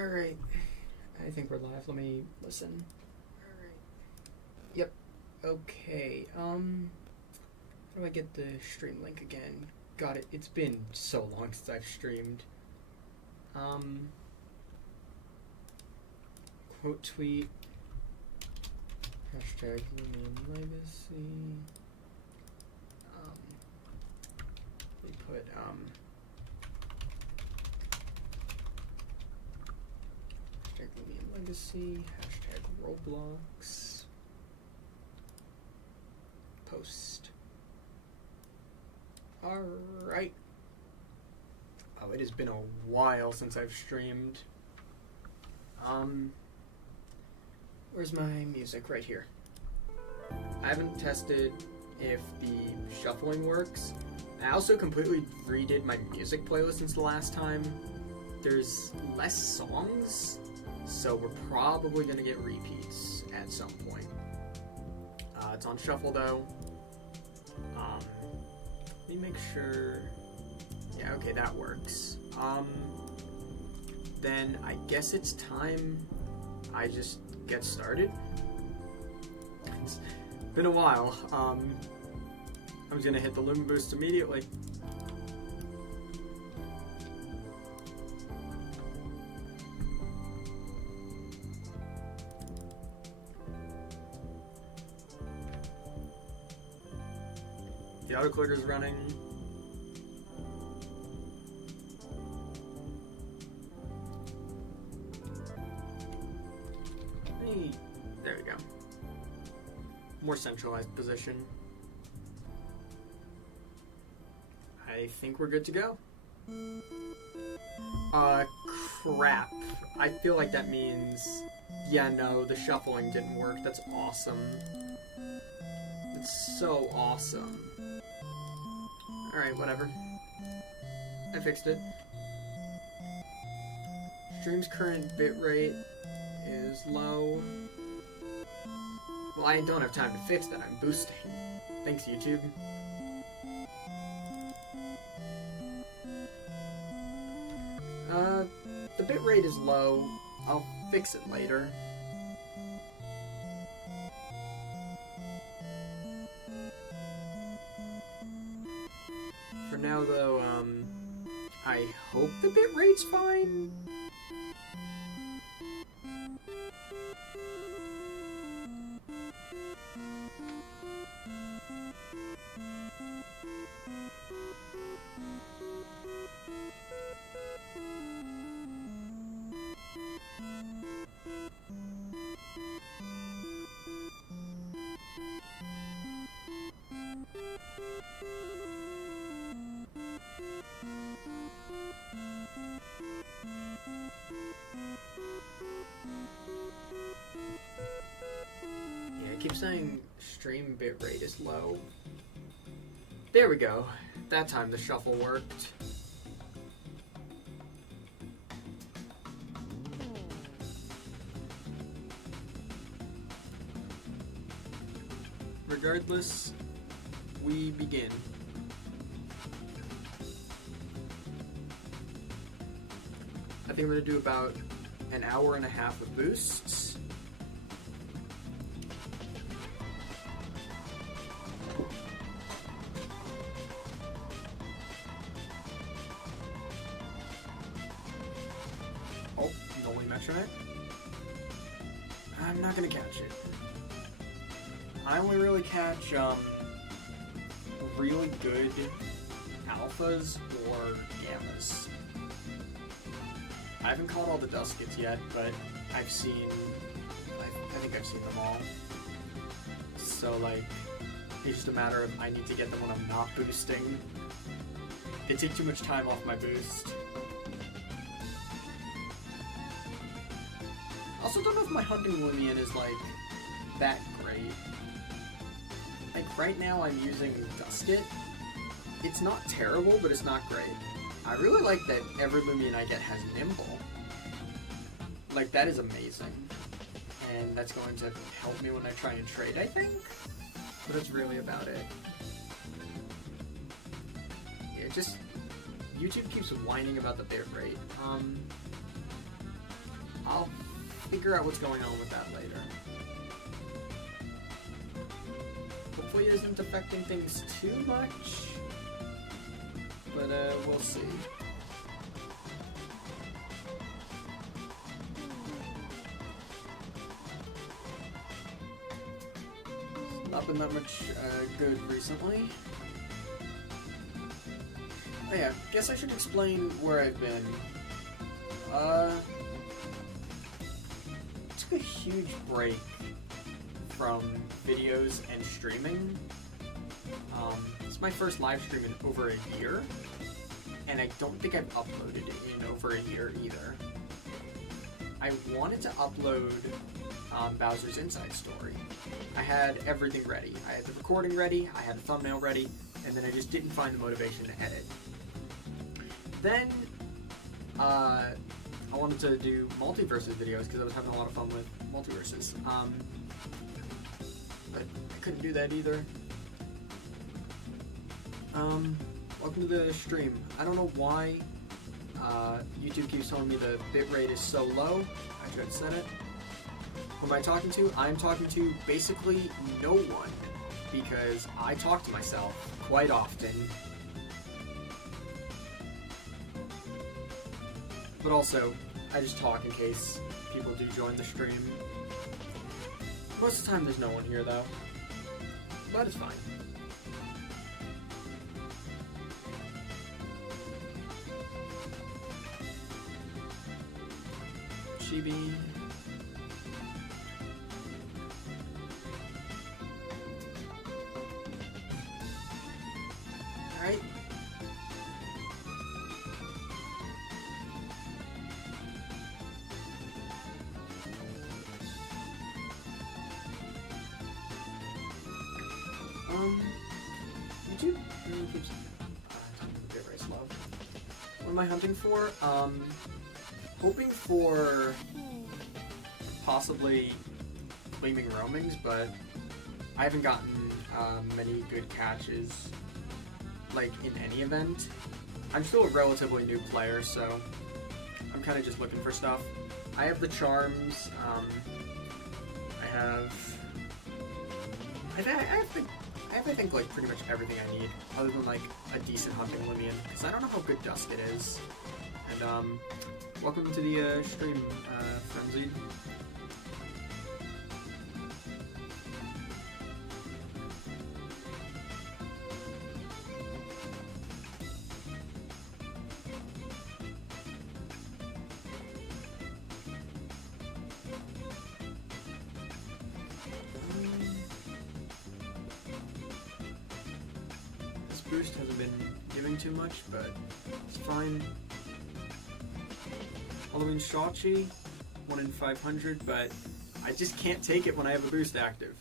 Alright. I think we're live. Let me listen. Alright. Yep. Okay. How do I get the stream link again? Got it. It's been so long since I've streamed. Quote tweet. Hashtag Loomian Legacy. We put, hashtag Loomian Legacy, hashtag Roblox, post. Alright. Oh, it has been a while since I've streamed. Where's my music? Right here. I haven't tested if the shuffling works. I also completely redid my music playlist since the last time. There's less songs, so we're probably going to get repeats at some point. It's on shuffle though. Let me make sure. Yeah, okay, that works. Then I guess it's time I just get started. It's been a while. I'm just gonna hit the Loom boost immediately. The autoclicker's running. Hey, there we go. More centralized position. I think we're good to go. Crap. I feel like that means... Yeah, no, the shuffling didn't work. That's awesome. It's so awesome. Alright, whatever. I fixed it. Stream's current bitrate is low. Well, I don't have time to fix that. I'm boosting. Thanks, YouTube. The bitrate is low. I'll fix it later. For now, though, I hope the bitrate's fine. Keep saying stream bitrate is low. There we go. That time the shuffle worked. Regardless, we begin. I think we're gonna do about an hour and a half of boosts. I'm not gonna catch it. I only really catch really good alphas or gammas. I haven't caught all the duskets yet, but I think I've seen them all. So like, it's just a matter of I need to get them when I'm not boosting. They take too much time off my boost. Also, don't know if my hunting Loomian is like that great. Like right now, I'm using Dusket. It's not terrible, but it's not great. I really like that every Loomian I get has Nimble. Like that is amazing, and that's going to help me when I try and trade, I think. But that's really about it. Yeah, just YouTube keeps whining about the bitrate. I'll figure out what's going on with that later. Hopefully it isn't affecting things too much, but we'll see. Not been that much good recently. Oh yeah, guess I should explain where I've been. Took a huge break from videos and streaming. It's my first live stream in over a year, and I don't think I've uploaded in over a year either. I wanted to upload Bowser's Inside Story. I had everything ready. I had the recording ready, I had the thumbnail ready, and then I just didn't find the motivation to edit. Then, I wanted to do multiverses videos because I was having a lot of fun with multiverses. But I couldn't do that either. Welcome to the stream. I don't know why YouTube keeps telling me the bitrate is so low. I tried to set it. Who am I talking to? I'm talking to basically no one because I talk to myself quite often. But also, I just talk in case people do join the stream. Most of the time there's no one here though, but it's fine. Chibi. Alright. YouTube really keeps very slow. What am I hunting for? Hoping for possibly gleaming roamings, but I haven't gotten many good catches like in any event. I'm still a relatively new player, so I'm kind of just looking for stuff. I have the charms. I think like pretty much everything I need, other than like a decent hunting Loomian, because I don't know how good Dusk it is. And welcome to the stream, Frenzy. Boost hasn't been giving too much, but it's fine. Halloween Shachi, 1 in 500, but I just can't take it when I have a boost active.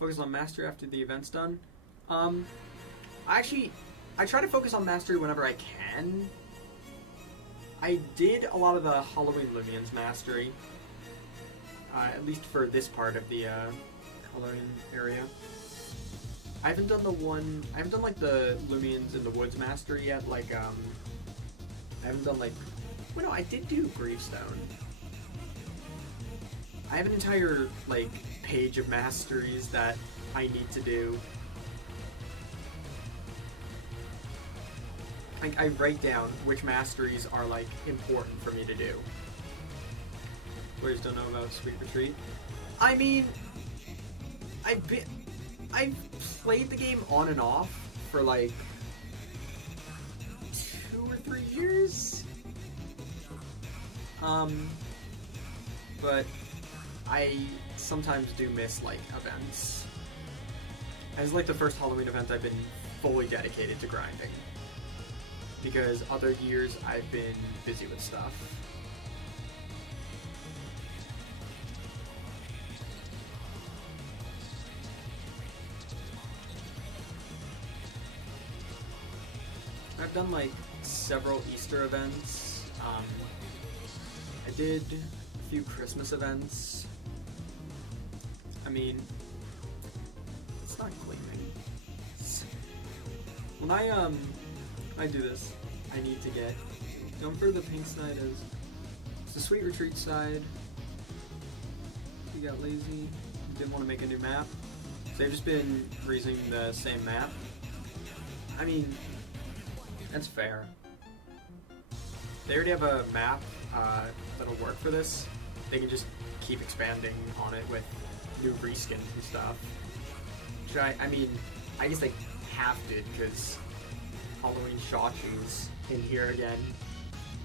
Focus on Mastery after the event's done. I try to focus on Mastery whenever I can. I did a lot of the Halloween Loomian's Mastery, at least for this part of the Halloween area. I haven't done like the Loomians in the Woods Mastery yet, like, I haven't done like, well no, I did do Gravestone. I have an entire, like, page of masteries that I need to do. Like, I write down which masteries are, like, important for me to do. Players don't know about Sweet Retreat. I mean, I've played the game on and off for like 2 or 3 years. But I sometimes do miss like events. As like the first Halloween event, I've been fully dedicated to grinding. Because other years I've been busy with stuff. I've done like several Easter events. I did a few Christmas events. I mean, it's not gleaming. When I do this, I need to get going for the pink side as It's the Sweet Retreat side. We got lazy. Didn't want to make a new map. So they've just been reusing the same map. I mean, that's fair. They already have a map that'll work for this. They can just keep expanding on it with new reskins and stuff. Which I mean, I guess they have to, because Halloween Shachi's in here again,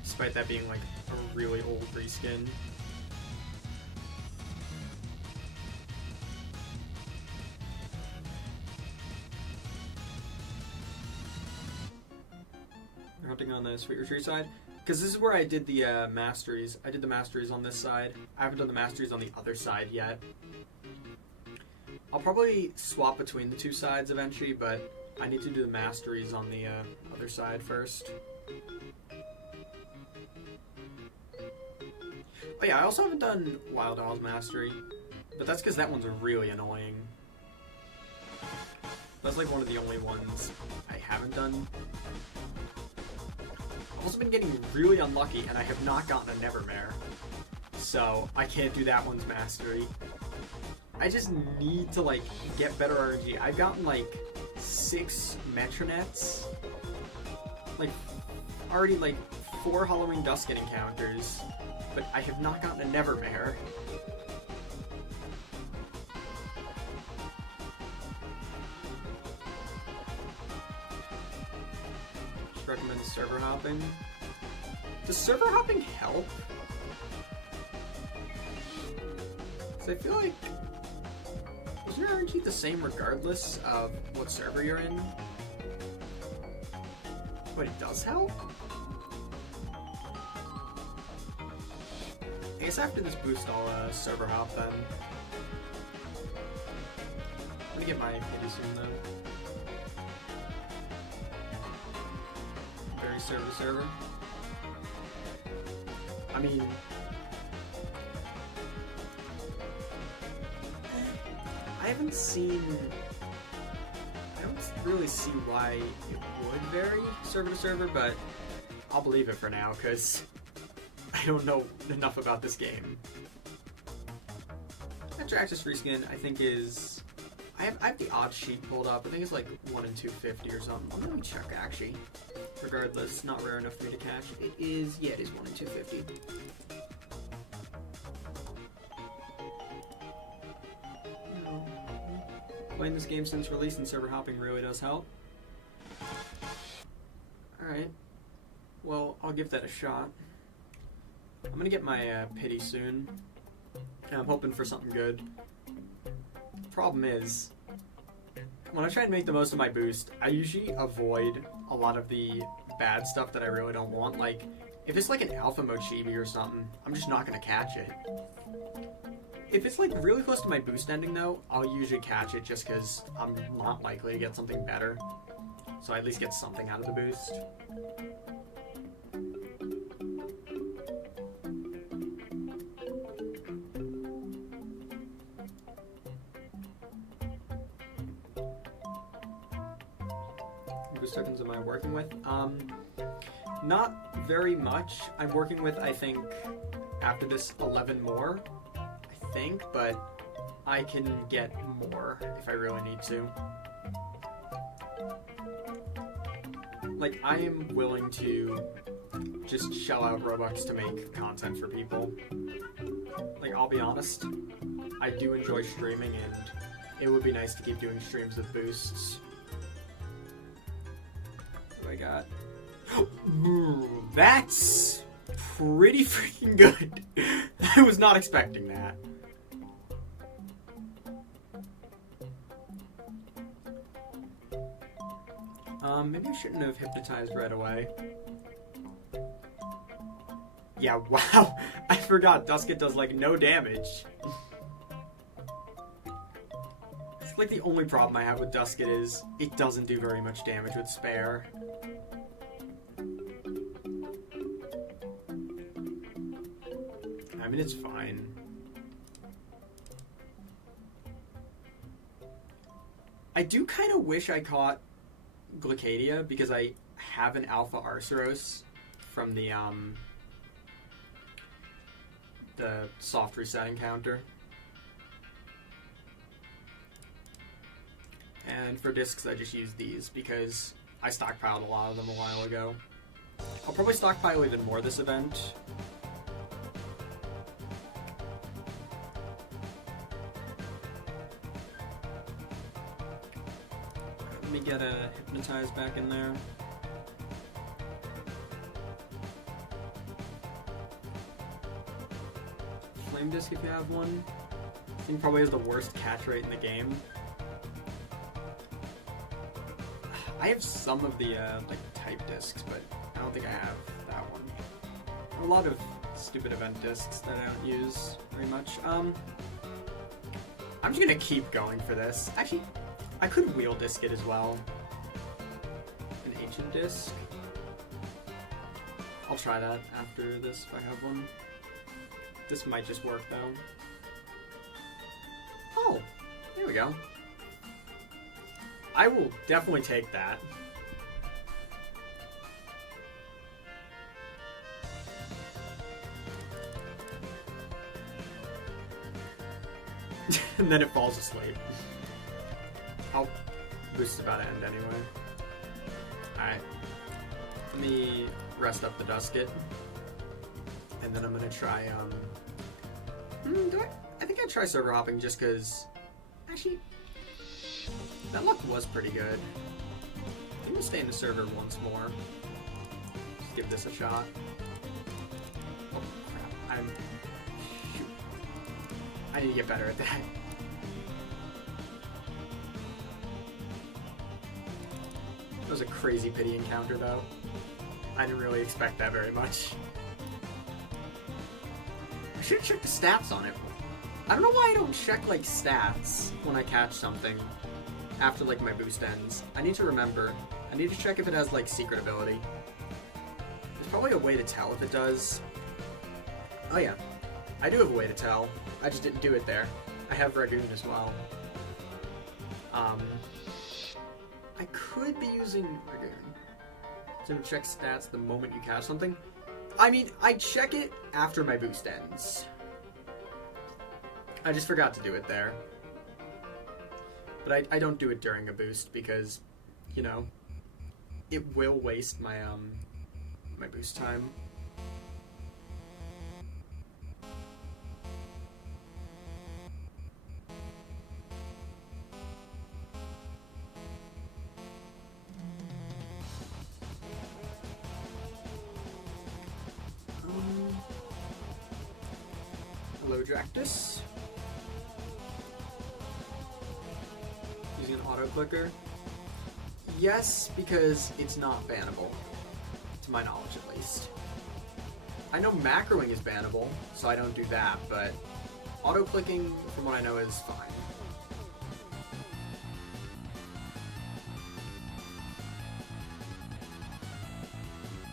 despite that being like a really old reskin. They're hunting on the Sweet Retreat side. Because this is where I did the masteries. I did the masteries on this side. I haven't done the masteries on the other side yet. I'll probably swap between the two sides eventually, but I need to do the masteries on the other side first. Oh yeah, I also haven't done Wild Owl's mastery, but that's because that one's really annoying. That's like one of the only ones I haven't done. I've also been getting really unlucky, and I have not gotten a Nevermare, so I can't do that one's mastery. I just need to like get better RNG. I've gotten like 6 Metronets, like already like 4 Halloween Dusket encounters, but I have not gotten a Nevermare. Just recommend server hopping. Does server hopping help? Because I feel like, isn't your RNG the same regardless of what server you're in? But it does help? I guess after this boost I'll server hop then. I'm gonna get my pity soon though. Very server. I mean, I haven't seen, I don't really see why it would vary server to server, but I'll believe it for now, because I don't know enough about this game. That Draxus reskin, I think is, I have the odds sheet pulled up. I think it's like 1 in 250 or something. Let me check actually. Regardless, not rare enough for me to catch. It is, yeah, it is 1 in 250. Playing this game since release and server hopping really does help. Alright. Well, I'll give that a shot. I'm gonna get my pity soon. And I'm hoping for something good. Problem is, when I try and make the most of my boost, I usually avoid a lot of the bad stuff that I really don't want. Like, if it's like an alpha mochibi or something, I'm just not gonna catch it. If it's like really close to my boost ending though, I'll usually catch it just because I'm not likely to get something better. So I at least get something out of the boost. Boost tokens am I working with? Not very much. I'm working with, I think, after this 11 more. I think, but I can get more if I really need to. Like, I am willing to just shell out Robux to make content for people. Like, I'll be honest, I do enjoy streaming, and it would be nice to keep doing streams with boosts. What do I got? That's pretty freaking good. I was not expecting that. Maybe I shouldn't have hypnotized right away. Yeah, wow. I forgot Dusket does, like, no damage. It's like the only problem I have with Dusket is it doesn't do very much damage with Spare. I mean, it's fine. I do kind of wish I caught Glycadia, because I have an Alpha Arceros from the the soft reset encounter. And for discs, I just use these because I stockpiled a lot of them a while ago. I'll probably stockpile even more this event. Let me get a Hypnotize back in there. Flame Disc if you have one. I think probably has the worst catch rate in the game. I have some of the like type discs, but I don't think I have that one. A lot of stupid event discs that I don't use very much. I'm just gonna keep going for this. Actually, I could wheel disc it as well. An ancient disc. I'll try that after this if I have one. This might just work though. Oh, there we go. I will definitely take that. And then it falls asleep. Boost is about to end anyway. Alright. Let me rest up the Dusket. And then I'm gonna try, I think I'd try server hopping just because... Actually... That luck was pretty good. I think we'll stay in the server once more. Just give this a shot. Oh, crap. Shoot. I need to get better at that. That was a crazy pity encounter, though. I didn't really expect that very much. I should check the stats on it. I don't know why I don't check, like, stats when I catch something. After, like, my boost ends. I need to remember. I need to check if it has, like, secret ability. There's probably a way to tell if it does. Oh, yeah. I do have a way to tell. I just didn't do it there. I have Ragoon as well. I could be using Ragoon to check stats the moment you catch something. I mean, I check it after my boost ends. I just forgot to do it there. But I don't do it during a boost because, you know, it will waste my my boost time. Hello, Dractus. Using an auto clicker? Yes, because it's not bannable. To my knowledge, at least. I know macroing is bannable, so I don't do that, but auto clicking, from what I know, is fine.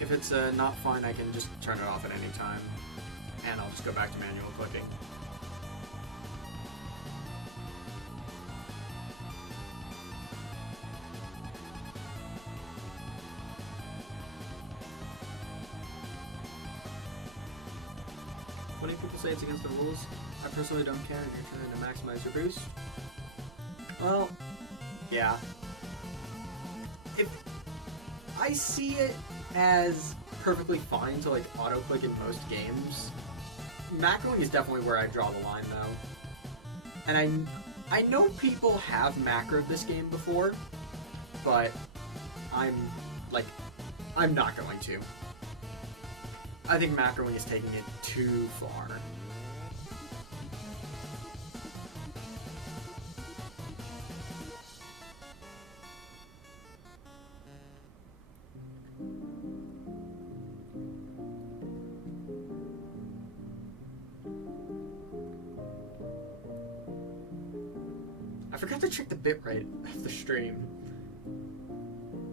If it's not fine, I can just turn it off at any time, and I'll just go back to manual clicking. Many people say it's against the rules. I personally don't care, and you're trying to maximize your boost. Well, yeah. If I see it as perfectly fine to like auto click in most games, macroing is definitely where I draw the line though. And I know people have macroed this game before, but I'm not going to. I think macroing is taking it too far. I forgot to check the bitrate of the stream,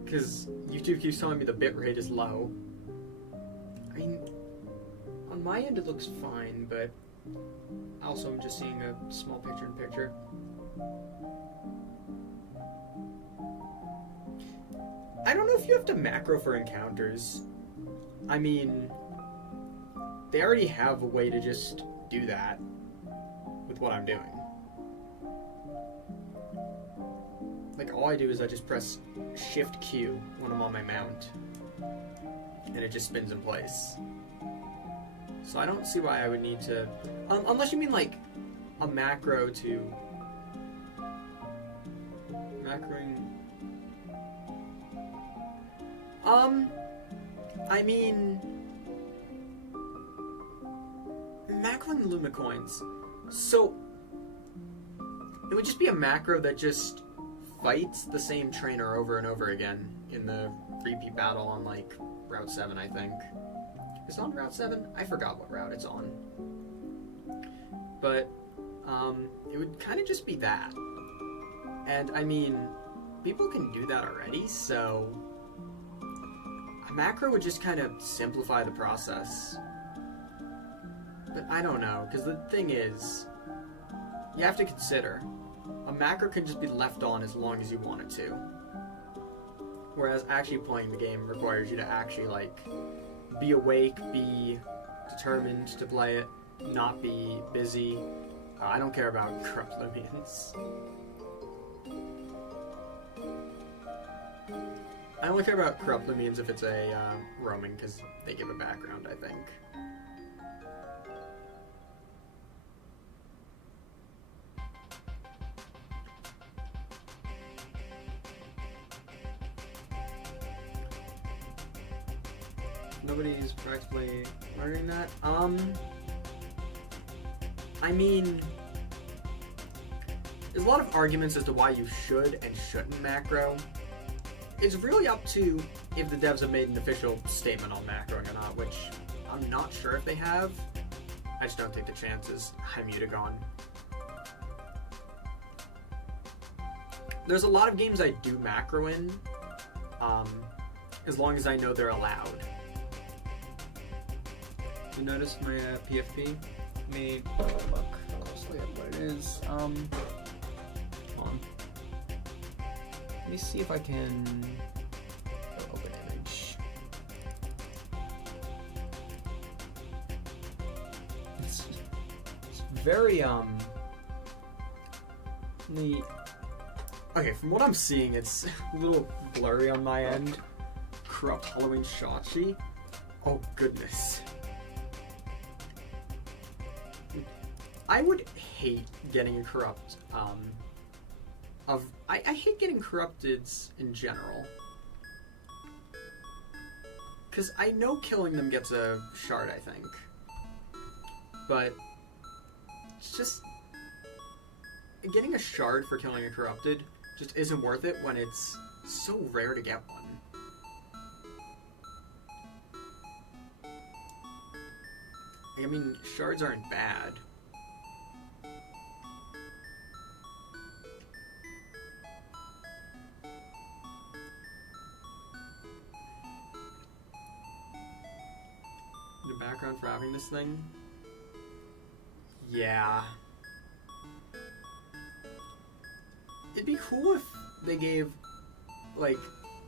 because YouTube keeps telling me the bitrate is low. I mean, on my end it looks fine, but also I'm just seeing a small picture-in-picture. I don't know if you have to macro for encounters. I mean, they already have a way to just do that with what I'm doing. Like, all I do is I just press Shift Q when I'm on my mount, and it just spins in place. So I don't see why I would need to... unless you mean, like, a macro to... Macroing... I mean... Macroing Lumicoins. So... It would just be a macro that just fights the same trainer over and over again in the repeat battle on, like, Route 7, I think. Is it on Route 7? I forgot what route it's on. But, it would kind of just be that. And, I mean, people can do that already, so... A macro would just kind of simplify the process. But I don't know, because the thing is... You have to consider, a macro can just be left on as long as you want it to. Whereas actually playing the game requires you to actually, like, be awake, be determined to play it, not be busy. I don't care about corrupt Loomians. I only care about corrupt Loomians if it's a roaming, because they give a background, I think. Nobody's practically learning that. I mean, there's a lot of arguments as to why you should and shouldn't macro. It's really up to if the devs have made an official statement on macroing or not, which I'm not sure if they have. I just don't take the chances. I'm Mutagon. There's a lot of games I do macro in, as long as I know they're allowed. You notice my PFP? Let me look closely at what it is. Hold on. Let me see if I can open image. It's very neat. Okay, from what I'm seeing, it's a little blurry on my end. Corrupt Halloween Shotchi. Oh goodness. I would hate getting a corrupt, I hate getting corrupteds in general. Because I know killing them gets a shard, I think. But, it's just... Getting a shard for killing a corrupted just isn't worth it when it's so rare to get one. I mean, shards aren't bad. The background for having this thing? Yeah. It'd be cool if they gave, like,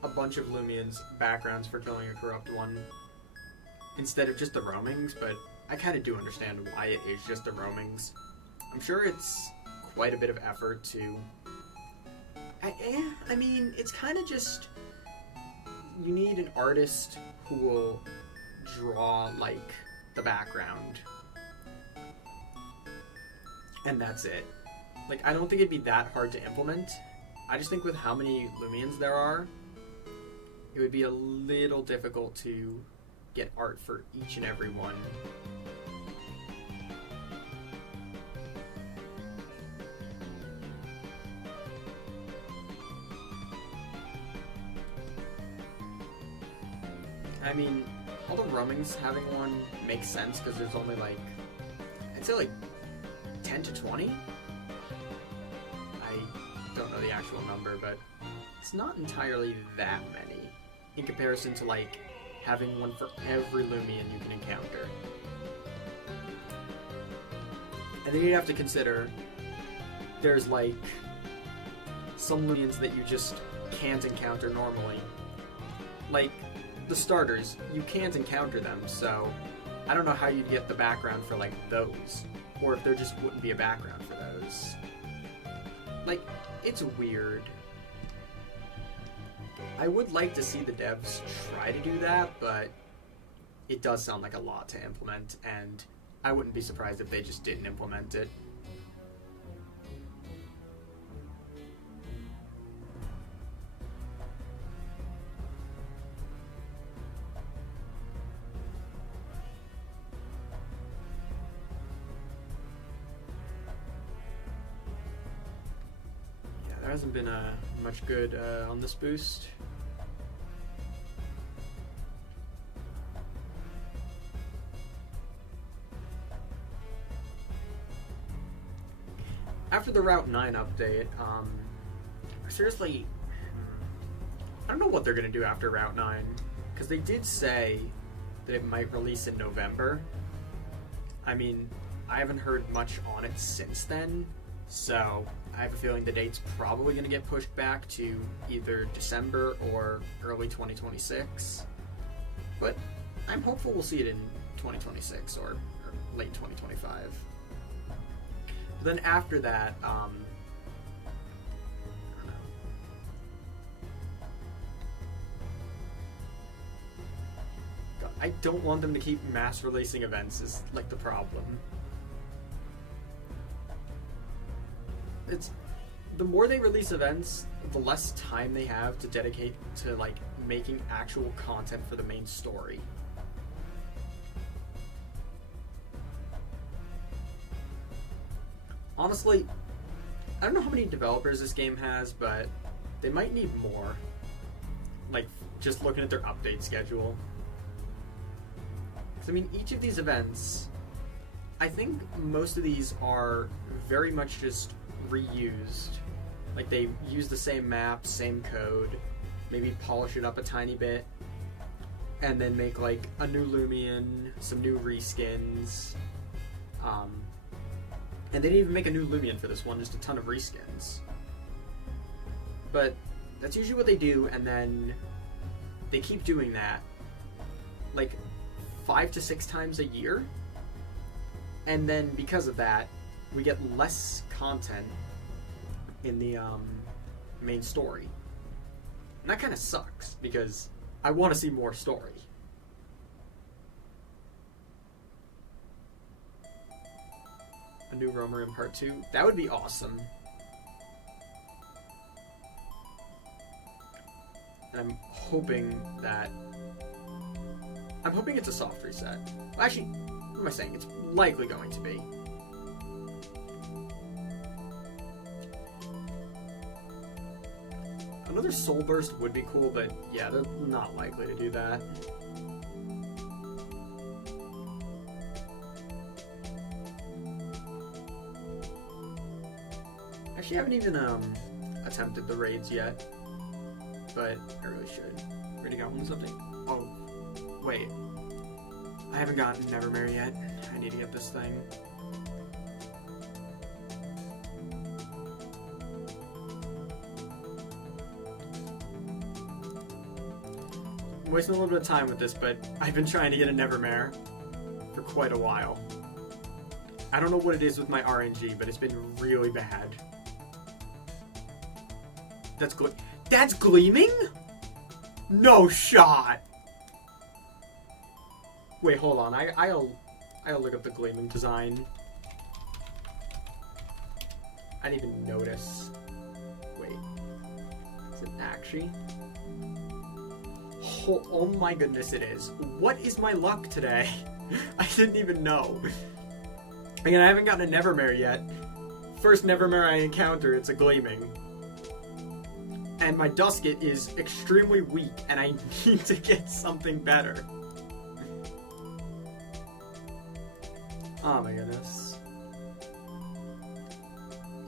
a bunch of Loomians backgrounds for killing a corrupt one instead of just the roamings, but I kind of do understand why it is just the roamings. I'm sure it's quite a bit of effort to... I mean, it's kind of just... You need an artist who will draw, like, the background. And that's it. Like, I don't think it'd be that hard to implement. I just think with how many Loomians there are, it would be a little difficult to get art for each and every one. I mean, all the roamings having one makes sense because there's only like, I'd say like 10 to 20? I don't know the actual number, but it's not entirely that many in comparison to like having one for every Loomian you can encounter. And then you have to consider there's like some Loomians that you just can't encounter normally. Like the starters, you can't encounter them, so I don't know how you'd get the background for like those. or if there just wouldn't be a background for those. Like, it's weird. I would like to see the devs try to do that, but it does sound like a lot to implement, and I wouldn't be surprised if they just didn't implement it. There hasn't been much good on this boost. After the Route 9 update, seriously, I don't know what they're going to do after Route 9, because they did say that it might release in November. I mean, I haven't heard much on it since then, so I have a feeling the date's probably going to get pushed back to either December or early 2026. But I'm hopeful we'll see it in 2026 or late 2025. But then after that, I don't know. God, I don't want them to keep mass releasing events is like the problem. It's the more they release events, the less time they have to dedicate to like making actual content for the main story. Honestly, I don't know how many developers this game has, but they might need more. Like, just looking at their update schedule. Because, I mean, each of these events, I think most of these are very much just reused. Like, they use the same map, same code, maybe polish it up a tiny bit, and then make, like, a new Loomian, some new reskins, and they didn't even make a new Loomian for this one, just a ton of reskins. But that's usually what they do, and then they keep doing that, like, 5 to 6 times a year, and then because of that, we get less content in the main story. And that kind of sucks, because I want to see more story. A new roamer in part 2? That would be awesome. And I'm hoping it's a soft reset. Actually, what am I saying? It's likely going to be. Another Soul Burst would be cool, but yeah, they're not likely to do that. Actually, I haven't even attempted the raids yet, but I really should. Ready to go home something? Oh, wait. I haven't gotten Nevermare yet. I need to get this thing. I'm wasting a little bit of time with this, but I've been trying to get a Nevermare for quite a while. I don't know what it is with my RNG, but it's been really bad. That's gleaming? No shot! Wait, hold on. I'll look up the gleaming design. I didn't even notice. Wait. Is it actually? Oh my goodness, it is. What is my luck today? I didn't even know. Again, I haven't gotten a Nevermare yet. First Nevermare I encounter, it's a gleaming. And my Dusket is extremely weak, and I need to get something better. Oh my goodness.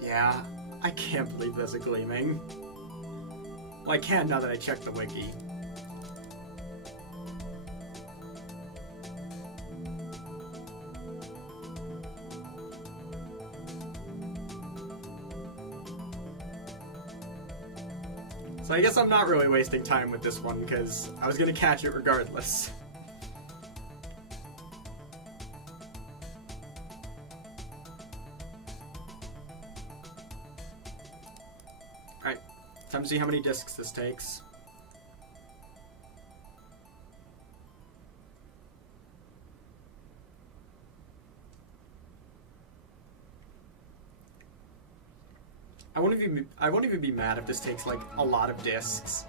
Yeah, I can't believe there's a gleaming. Well, I can now that I checked the wiki. So I guess I'm not really wasting time with this one, because I was going to catch it regardless. Alright, time to see how many discs this takes. I won't even be mad if this takes like a lot of discs,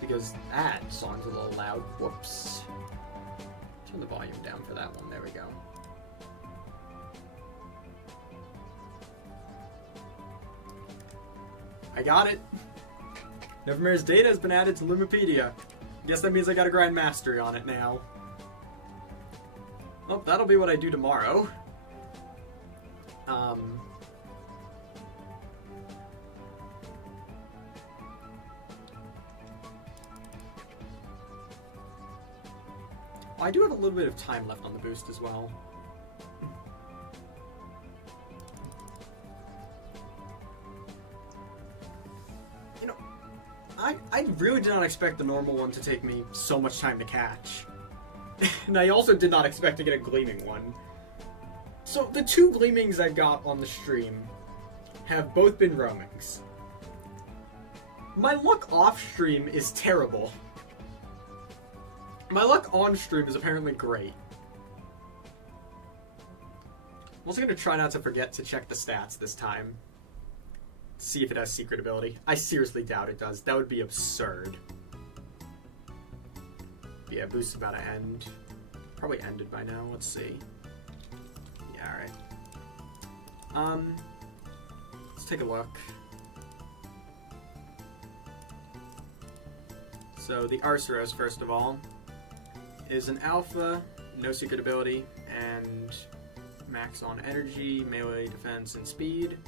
because that song's a little loud. Whoops. Turn the volume down for that one. There we go. I got it. Nevermare's data has been added to Lumipedia. Guess that means I gotta grind mastery on it now. Well, that'll be what I do tomorrow. I do have a little bit of time left on the boost as well. You know, I really did not expect the normal one to take me so much time to catch. And I also did not expect to get a gleaming one. So the 2 gleamings I got on the stream have both been roamings. My luck off stream is terrible. My luck on stream is apparently great. I'm also going to try not to forget to check the stats this time. See if it has secret ability. I seriously doubt it does. That would be absurd. Yeah, boost's about to end. Probably ended by now. Let's see. Yeah, alright. Let's take a look. So, the Arceros, first of all, is an alpha, no secret ability, and max on energy, melee, defense, and speed.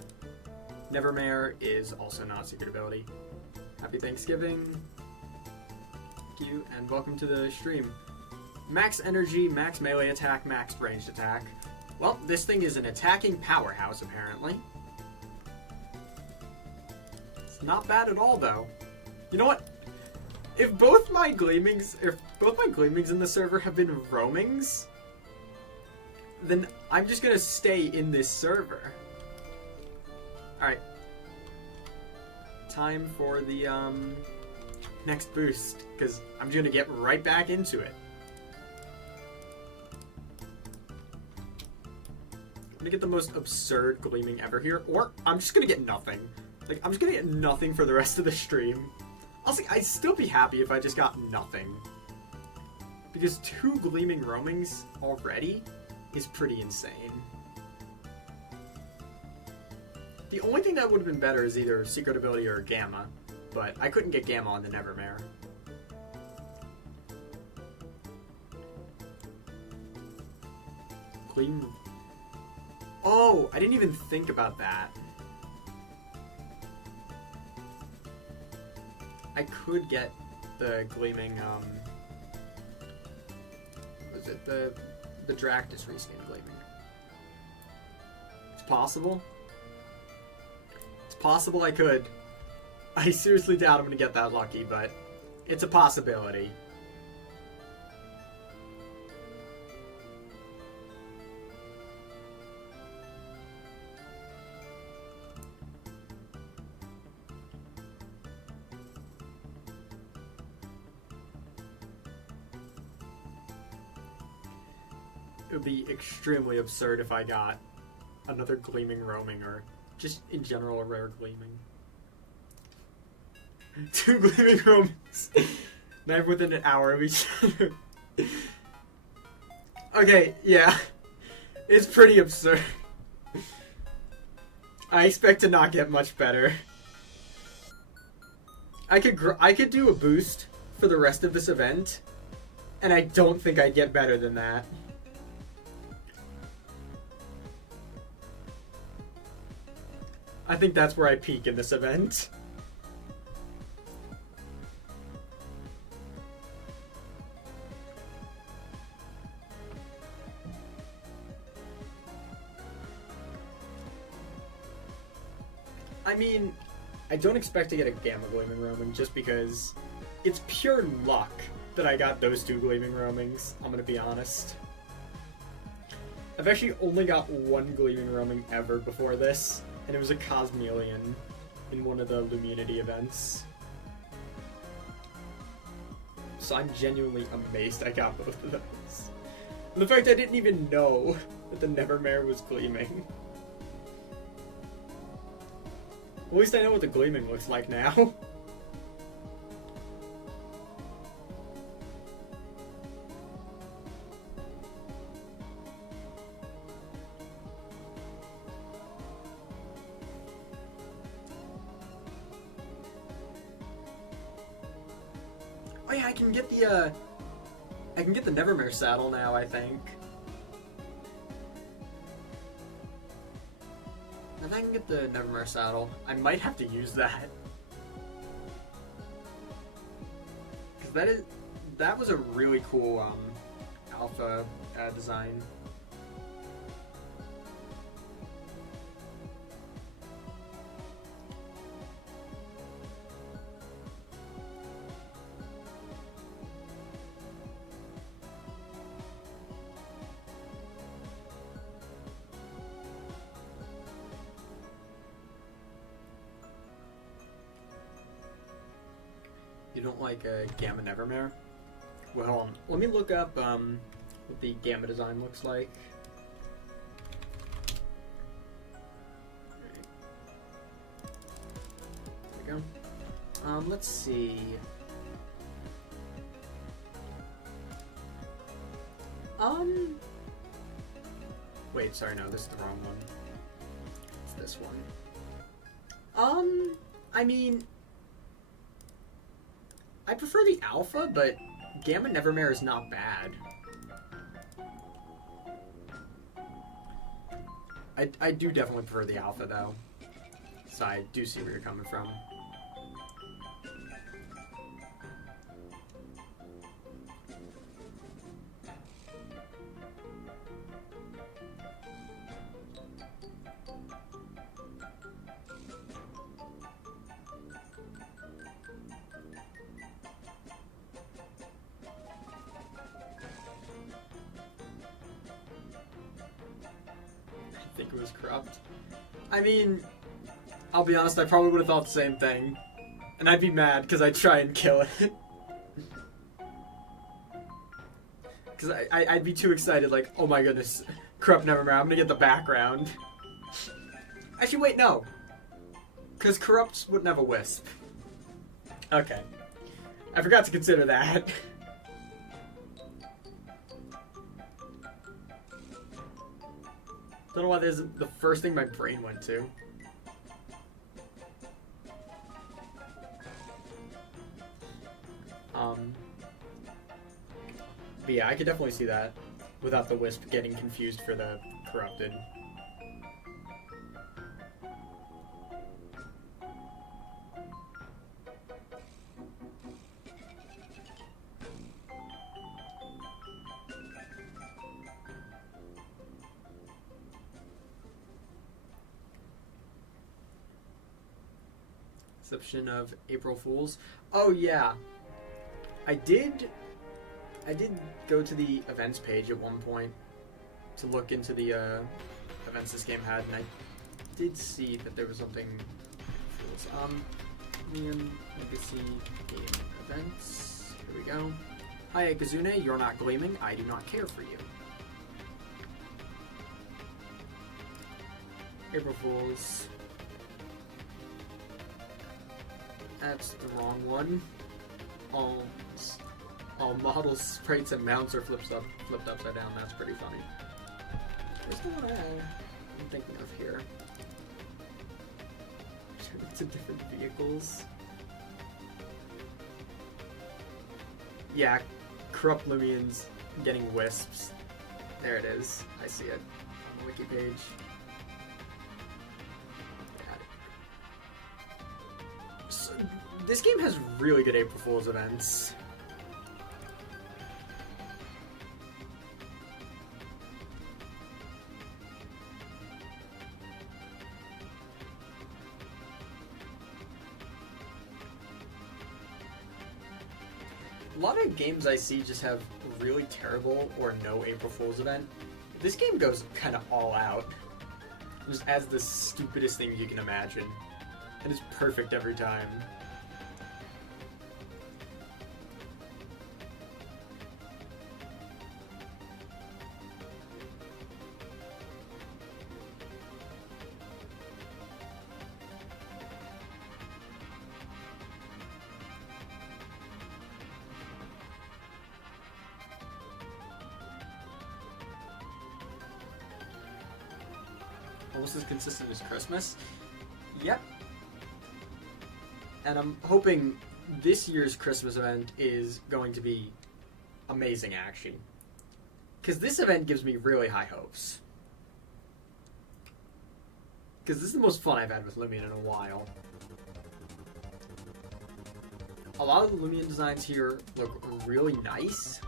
Nevermare is also not secret ability. Happy Thanksgiving. Thank you, and welcome to the stream. Max energy, max melee attack, max ranged attack. Well, this thing is an attacking powerhouse, apparently. It's not bad at all, though. You know what? If both my gleamings in the server have been roamings, then I'm just gonna stay in this server. Alright. Time for the next boost, because I'm gonna get right back into it. I'm gonna get the most absurd gleaming ever here, or I'm just gonna get nothing. Like, I'm just gonna get nothing for the rest of the stream. Honestly, I'd still be happy if I just got nothing. Because 2 gleaming roamings already is pretty insane. The only thing that would have been better is either secret ability or Gamma, but I couldn't get Gamma on the Nevermare. Gleam. Oh, I didn't even think about that. I could get the gleaming, was it the Dractus reskin gleaming? It's possible. It's possible I could. I seriously doubt I'm gonna get that lucky, but it's a possibility. It would be extremely absurd if I got another gleaming roaming, or just in general a rare gleaming. 2 gleaming roamings. Knife within an hour of each other. Okay, yeah. It's pretty absurd. I expect to not get much better. I could do a boost for the rest of this event, and I don't think I'd get better than that. I think that's where I peak in this event. I mean, I don't expect to get a Gamma Gleaming Roaming just because it's pure luck that I got those 2 Gleaming Roamings, I'm gonna be honest. I've actually only got 1 Gleaming Roaming ever before this, and it was a Cosmeleon. in one of the Loomianity events. So I'm genuinely amazed I got both of those. And the fact I didn't even know that the Nevermare was gleaming. At least I know what the gleaming looks like now. Oh yeah, I can get the Nevermare saddle now, I think. If I can get the Nevermare saddle, I might have to use that. Because that was a really cool alpha design. You don't like a Gamma Nevermare? Well, let me look up what the Gamma design looks like. There we go. Let's see. Wait, sorry, no, this is the wrong one. It's this one. I mean, I prefer the alpha, but Gamma Nevermare is not bad. I do definitely prefer the alpha, though. So I do see where you're coming from. I think it was corrupt. I mean, I'll be honest, I probably would have thought the same thing. And I'd be mad because I'd try and kill it. Because I'd be too excited, like, oh my goodness, corrupt Nevermare, I'm gonna get the background. Actually, wait, no. Because corrupts wouldn't have a wisp. Okay. I forgot to consider that. Don't know why this is the first thing my brain went to. But yeah, I could definitely see that without the wisp getting confused for the corrupted. Exception of April Fools. Oh yeah, I did go to the events page at one point to look into the events this game had, and I did see that there was something. Loomian Legacy Game Events. Here we go. Hi Kazune, you're not gleaming. I do not care for you. April Fools. That's the wrong one. All models, sprites, and mounts are flipped upside down. That's pretty funny. Where's the one I'm thinking of here? Turn into different vehicles. Yeah, corrupt Loomians getting wisps. There it is. I see it on the wiki page. So, this game has really good April Fool's events. A lot of games I see just have really terrible or no April Fool's event. This game goes kind of all out. Just as the stupidest thing you can imagine. And it's perfect every time. Almost as consistent as Christmas. Yep. And I'm hoping this year's Christmas event is going to be amazing, actually. Because this event gives me really high hopes. Because this is the most fun I've had with Loomian in a while. A lot of the Loomian designs here look really nice.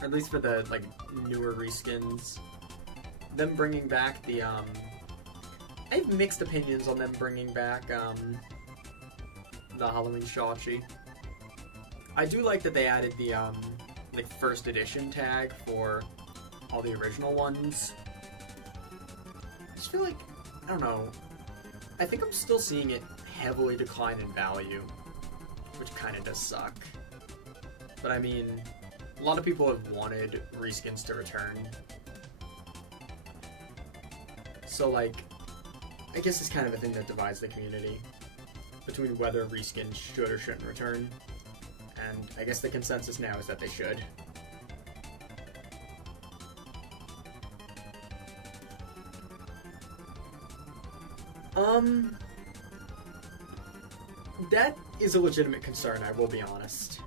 Or at least for the like newer reskins. Them bringing back the I have mixed opinions on them bringing back the Halloween Shachi. I do like that they added the like first edition tag for all the original ones. I just feel like, I don't know, I think I'm still seeing it heavily decline in value, which kind of does suck. But I mean, a lot of people have wanted reskins to return. So like, I guess it's kind of a thing that divides the community between whether reskins should or shouldn't return. And I guess the consensus now is that they should. That is a legitimate concern, I will be honest.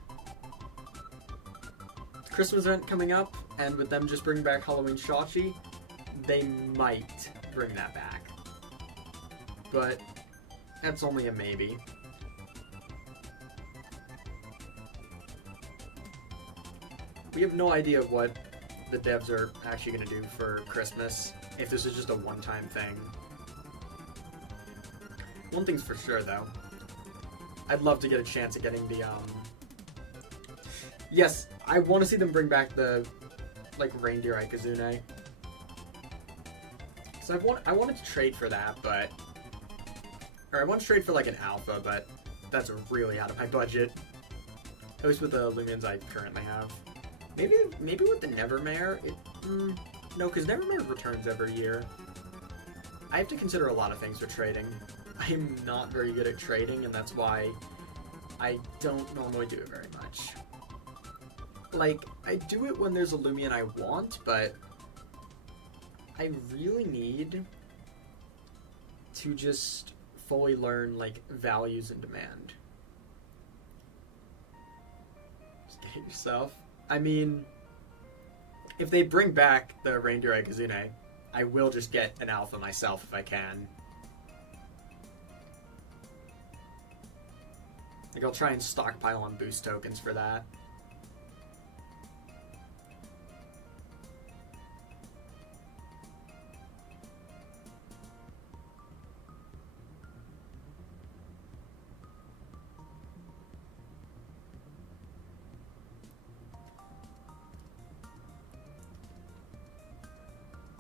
The Christmas event coming up, and with them just bringing back Halloween Shachi, they might bring that back. But that's only a maybe. We have no idea what the devs are actually going to do for Christmas, if this is just a one-time thing. One thing's for sure, though. I'd love to get a chance at getting the, Yes, I want to see them bring back the, like, reindeer Ikazune. So I wanted to trade for that, but... Or I want to trade for, like, an alpha, but that's really out of my budget. At least with the Loomians I currently have. Maybe with the Nevermare, no, because Nevermare returns every year. I have to consider a lot of things for trading. I'm not very good at trading, and that's why I don't normally do it very much. Like, I do it when there's a Loomian I want, but I really need to just fully learn, like, values and demand. Just get it yourself. I mean, if they bring back the Reindeer Ikazune, I will just get an alpha myself if I can. Like, I'll try and stockpile on boost tokens for that.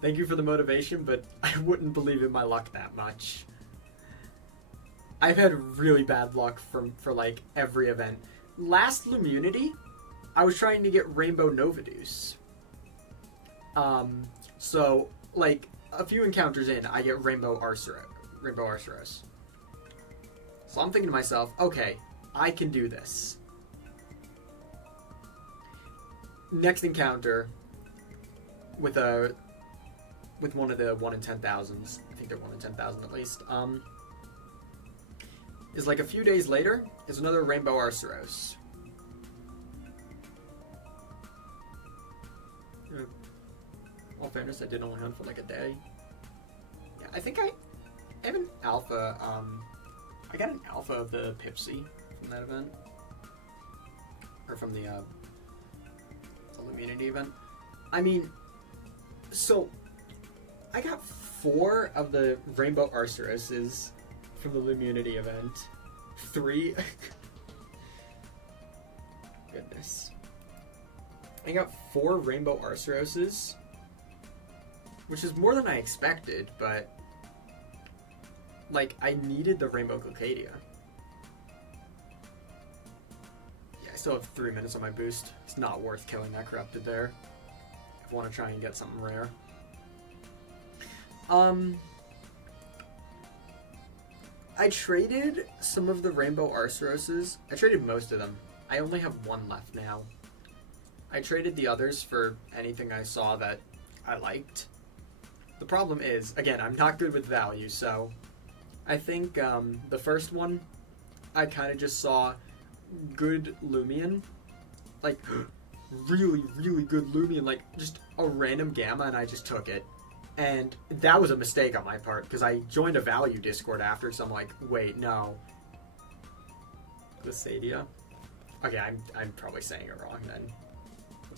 Thank you for the motivation, but I wouldn't believe in my luck that much. I've had really bad luck for like every event. Last Loomunity, I was trying to get Rainbow Novaduce. So like a few encounters in, I get Rainbow Arceros. So I'm thinking to myself, okay, I can do this. Next encounter with one of the 1 in 10,000s, I think they're 1 in 10,000 at least, is like a few days later, is another Rainbow Arceros. In all fairness, I did only hunt for like a day. Yeah, I think I have an alpha, I got an alpha of the Pipsy from that event. Or from the Loomianity event. I mean, so I got 4 of the Rainbow Arceroses from the Loomianity event. 3. Goodness. I got 4 Rainbow Arceroses, which is more than I expected, but Like, I needed the Rainbow Glacadia. Yeah, I still have 3 minutes on my boost. It's not worth killing that Corrupted there. If I want to try and get something rare. I traded some of the Rainbow Arceroses. I traded most of them. I only have one left now. I traded the others for anything I saw that I liked. The problem is, again, I'm not good with value, so I think the first one, I kind of just saw good Loomian. Like, really, really good Loomian. Like, just a random Gamma, and I just took it. And that was a mistake on my part, because I joined a value Discord after, so I'm like, wait, no. Glacadia? Okay, I'm probably saying it wrong then.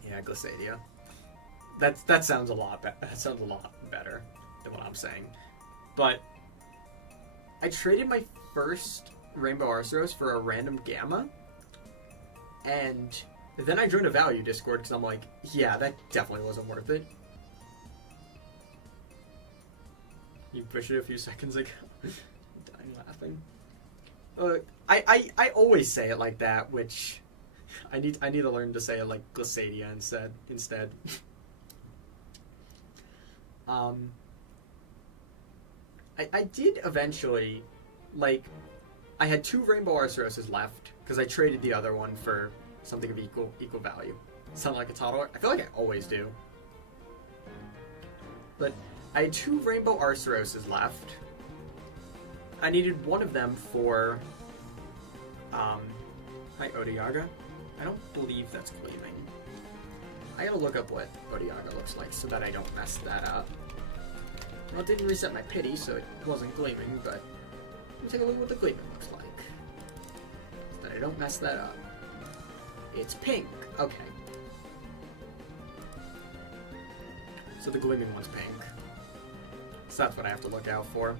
Yeah, Glacadia. That sounds a lot better than what I'm saying. But I traded my first Rainbow Arceus for a random Gamma, and then I joined a value Discord because I'm like, yeah, that definitely wasn't worth it. You pushed it a few seconds ago. I'm dying laughing. I always say it like that, which I need to learn to say it like Glacadia instead. I did eventually, like, I had 2 Rainbow Arceroses left because I traded the other one for something of equal value. Sound like a toddler? I feel like I always do. But I had 2 Rainbow Arceroses left. I needed one of them for, hi Odiaga. I don't believe that's gleaming. I gotta look up what Odiaga looks like so that I don't mess that up. Well, it didn't reset my pity, so it wasn't gleaming, but let me take a look at what the gleaming looks like. So that I don't mess that up. It's pink. Okay. So the gleaming one's pink. So that's what I have to look out for.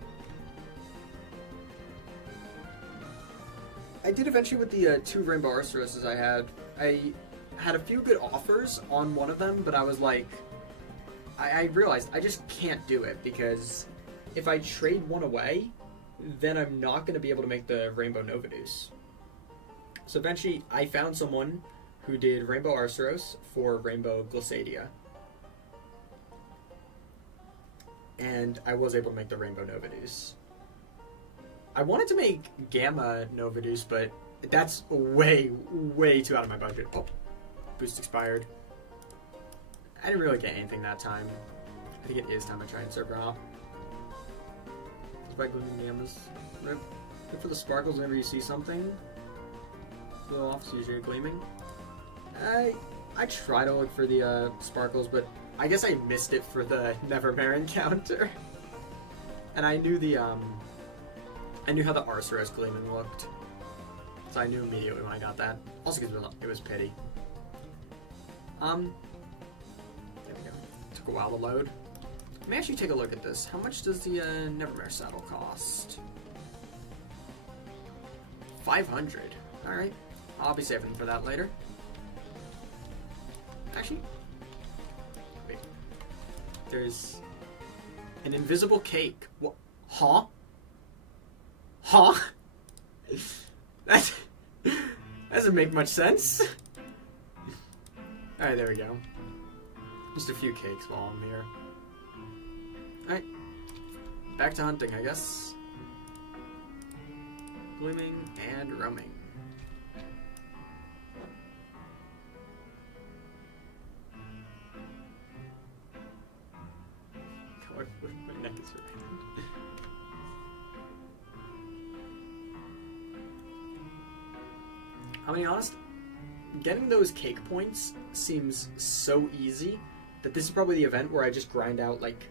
I did eventually with the 2 Rainbow Arceroses I had a few good offers on one of them, but I was like, I realized I just can't do it because if I trade one away, then I'm not going to be able to make the Rainbow Novaduce. So eventually I found someone who did Rainbow Arceus for Rainbow Glacadia. And I was able to make the Rainbow Novaduce. I wanted to make Gamma Novaduce, but that's way, way too out of my budget. Oh, boost expired. I didn't really get anything that time. I think it is time I try and server hop. By gleaming Gammas. Look for the sparkles whenever you see something. Little off, so usually gleaming. I try to look for the sparkles, but I guess I missed it for the Nevermare encounter. And I knew I knew how the Arceus gleaming looked. So I knew immediately when I got that. Also because it was pity. There we go. Took a while to load. Let me actually take a look at this. How much does the Nevermare saddle cost? 500. Alright. I'll be saving for that later. Actually, wait. There's an invisible cake. What? Huh? Huh? That doesn't make much sense. Alright, there we go. Just a few cakes while I'm here. Alright. Back to hunting, I guess. Gleaming and roaming. My neck is hurting. I mean, honest, getting those cake points seems so easy that this is probably the event where I just grind out like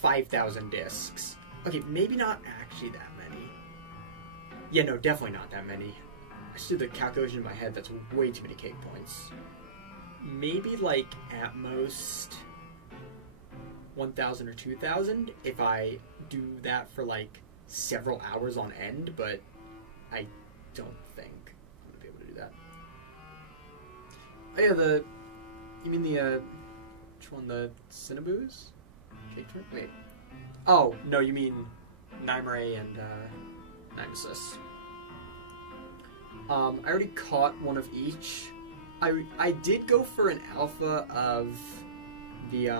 5,000 discs. Okay, maybe not actually that many. Yeah, no, definitely not that many. I just did the calculation in my head. That's way too many cake points. Maybe like at most 1,000 or 2,000 if I do that for like several hours on end, but I don't think I'm gonna be able to do that. Oh yeah, you mean the, which one, the Cinnaboos? Cake turn? Wait. Oh, no, you mean Nymare and Nemesis. I already caught one of each. I did go for an alpha of the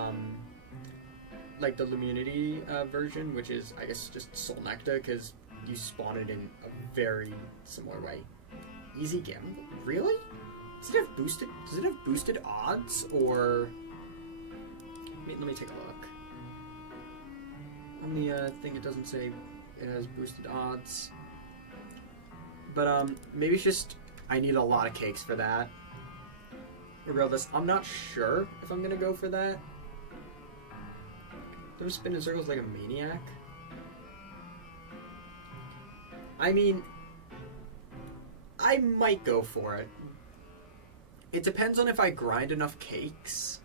like the Luminity version, which is I guess just Soul Nectar, because you spawn it in a very similar way. Easy gamble? Really? Does it have boosted odds, or let me take a look. On the thing it doesn't say it has boosted odds. But maybe it's just I need a lot of cakes for that. Regardless, I'm not sure if I'm gonna go for that. Don't spin in circles like a maniac. I mean, I might go for it. It depends on if I grind enough cakes.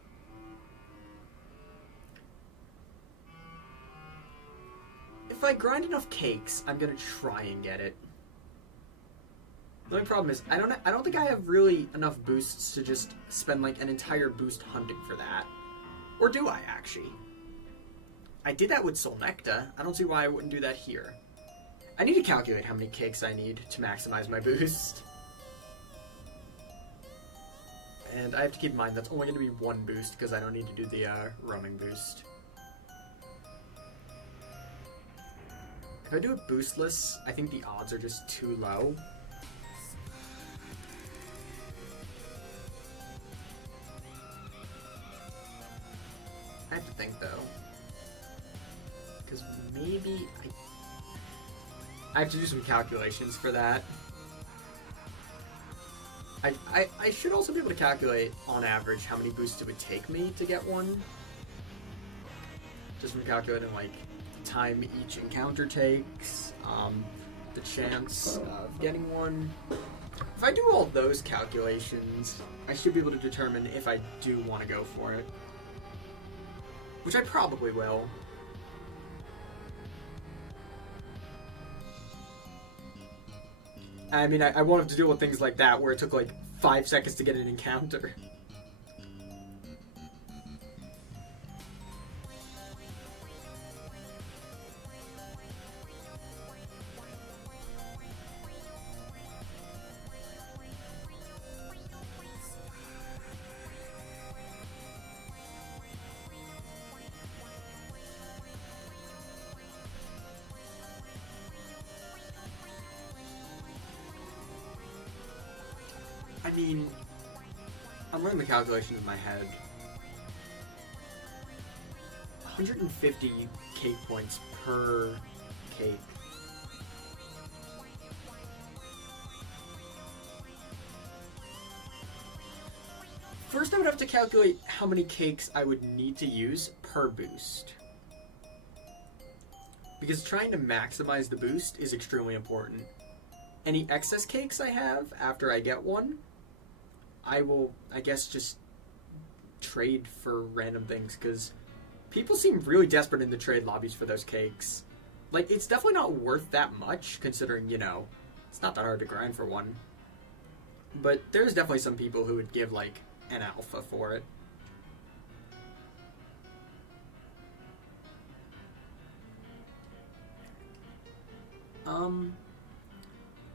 If I grind enough cakes, I'm gonna try and get it. The only problem is I don't think I have really enough boosts to just spend like an entire boost hunting for that. Or do I actually? I did that with Soul Nectar. I don't see why I wouldn't do that here. I need to calculate how many cakes I need to maximize my boost. And I have to keep in mind that's only going to be one boost because I don't need to do the roaming boost. If I do it boostless, I think the odds are just too low. I have to think though. Because maybe I have to do some calculations for that. I should also be able to calculate, on average, how many boosts it would take me to get one. Just from calculating, like, the time each encounter takes, the chance of getting one. If I do all those calculations, I should be able to determine if I do want to go for it. Which I probably will. I mean, I won't have to deal with things like that, where it took like 5 seconds to get an encounter. I mean, I'm running the calculation in my head. 150 cake points per cake. First, I would have to calculate how many cakes I would need to use per boost. Because trying to maximize the boost is extremely important. Any excess cakes I have after I get one, I will, I guess, just trade for random things, because people seem really desperate in the trade lobbies for those cakes. Like, it's definitely not worth that much, considering, you know, it's not that hard to grind for one. But there's definitely some people who would give, like, an alpha for it.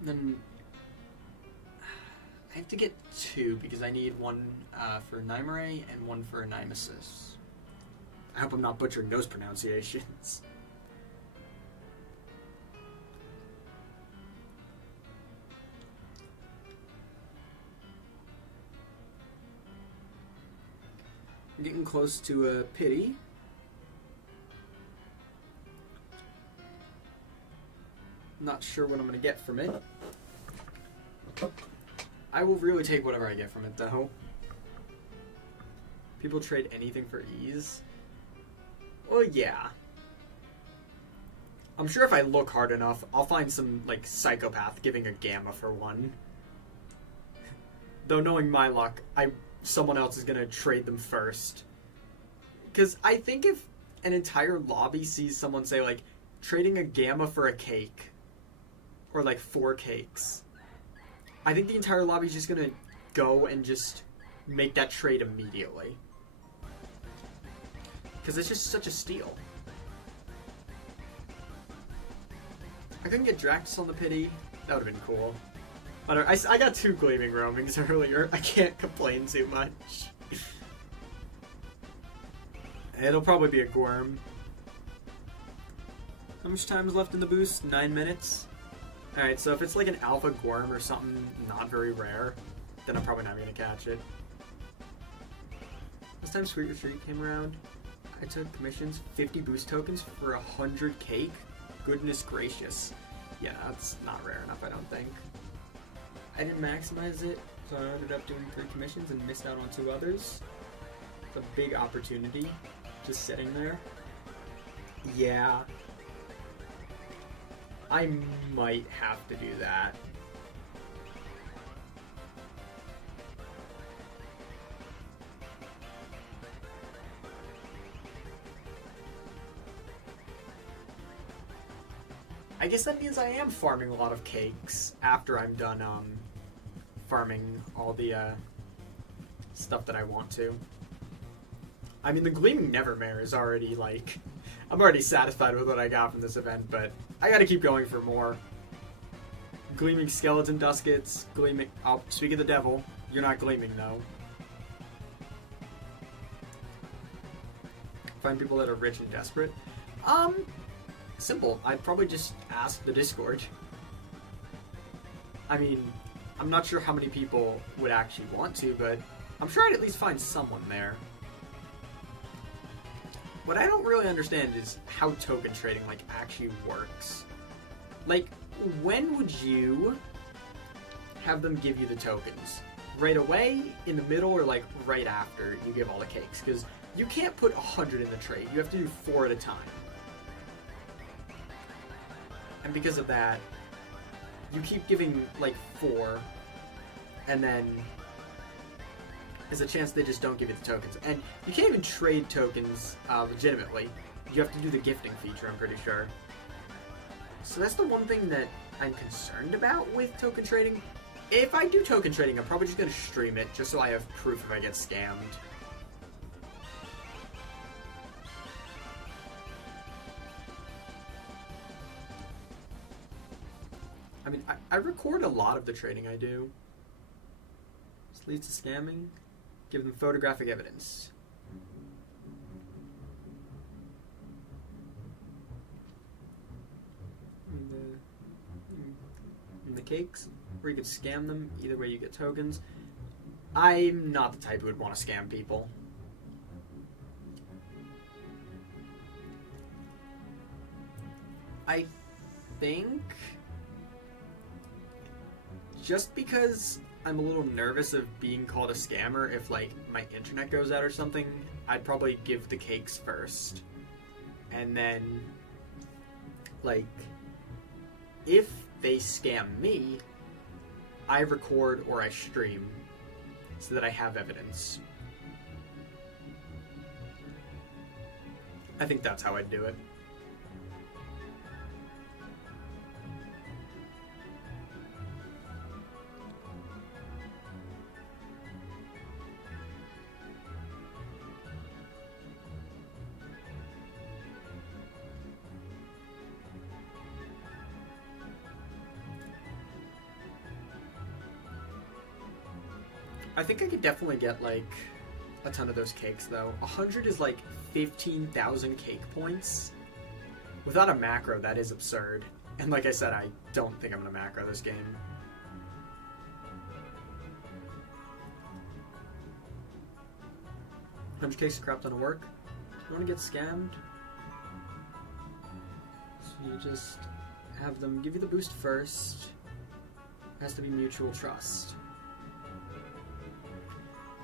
Then I have to get 2 because I need one for Nymare and one for Nemesis. I hope I'm not butchering those pronunciations. I'm getting close to a pity. Not sure what I'm going to get from it. I will really take whatever I get from it, though. People trade anything for ease? Well, yeah. I'm sure if I look hard enough, I'll find some, like, psychopath giving a gamma for one. Though knowing my luck, someone else is going to trade them first. Because I think if an entire lobby sees someone say, like, trading a gamma for a cake, or like 4 cakes, I think the entire lobby's just gonna go and just make that trade immediately. Because it's just such a steal. I couldn't get Drax on the pity. That would have been cool. But I got 2 Gleaming Roamings earlier. I can't complain too much. It'll probably be a Gorm. How much time is left in the boost? 9 minutes? Alright, so if it's like an Alpha Gorm or something not very rare, then I'm probably not going to catch it. Last time Sweet Retreat came around, I took commissions, 50 boost tokens for 100 cake. Goodness gracious. Yeah, that's not rare enough, I don't think. I didn't maximize it, so I ended up doing 3 commissions and missed out on 2 others. It's a big opportunity, just sitting there. Yeah. I might have to do that. I guess that means I am farming a lot of cakes after I'm done farming all the stuff that I want to. I mean, the Gleaming Nevermare is already, like... I'm already satisfied with what I got from this event, but I gotta keep going for more. Gleaming Skeleton Duskets, Gleaming... Oh, speak of the devil, you're not Gleaming, though. Find people that are rich and desperate. Simple. I'd probably just ask the Discord. I mean, I'm not sure how many people would actually want to, but I'm sure I'd at least find someone there. What I don't really understand is how token trading, like, actually works. Like, when would you have them give you the tokens? Right away, in the middle, or, like, right after you give all the cakes? Because you can't put 100 in the trade. You have to do 4 at a time. And because of that, you keep giving, like, 4, and then there's a chance they just don't give you the tokens. And you can't even trade tokens legitimately. You have to do the gifting feature, I'm pretty sure. So that's the one thing that I'm concerned about with token trading. If I do token trading, I'm probably just going to stream it, just so I have proof if I get scammed. I mean, I record a lot of the trading I do. This leads to scamming. Give them photographic evidence. And the cakes, where you could scam them. Either way, you get tokens. I'm not the type who would want to scam people. I think... just because I'm a little nervous of being called a scammer if, like, my internet goes out or something, I'd probably give the cakes first. And then, like, if they scam me, I record or I stream so that I have evidence. I think that's how I'd do it. I think I could definitely get, like, a ton of those cakes, though. 100 is, like, 15,000 cake points. Without a macro, that is absurd. And like I said, I don't think I'm going to macro this game. $100 cakes crap ton of work. You want to get scammed? So you just have them give you the boost first. It has to be mutual trust.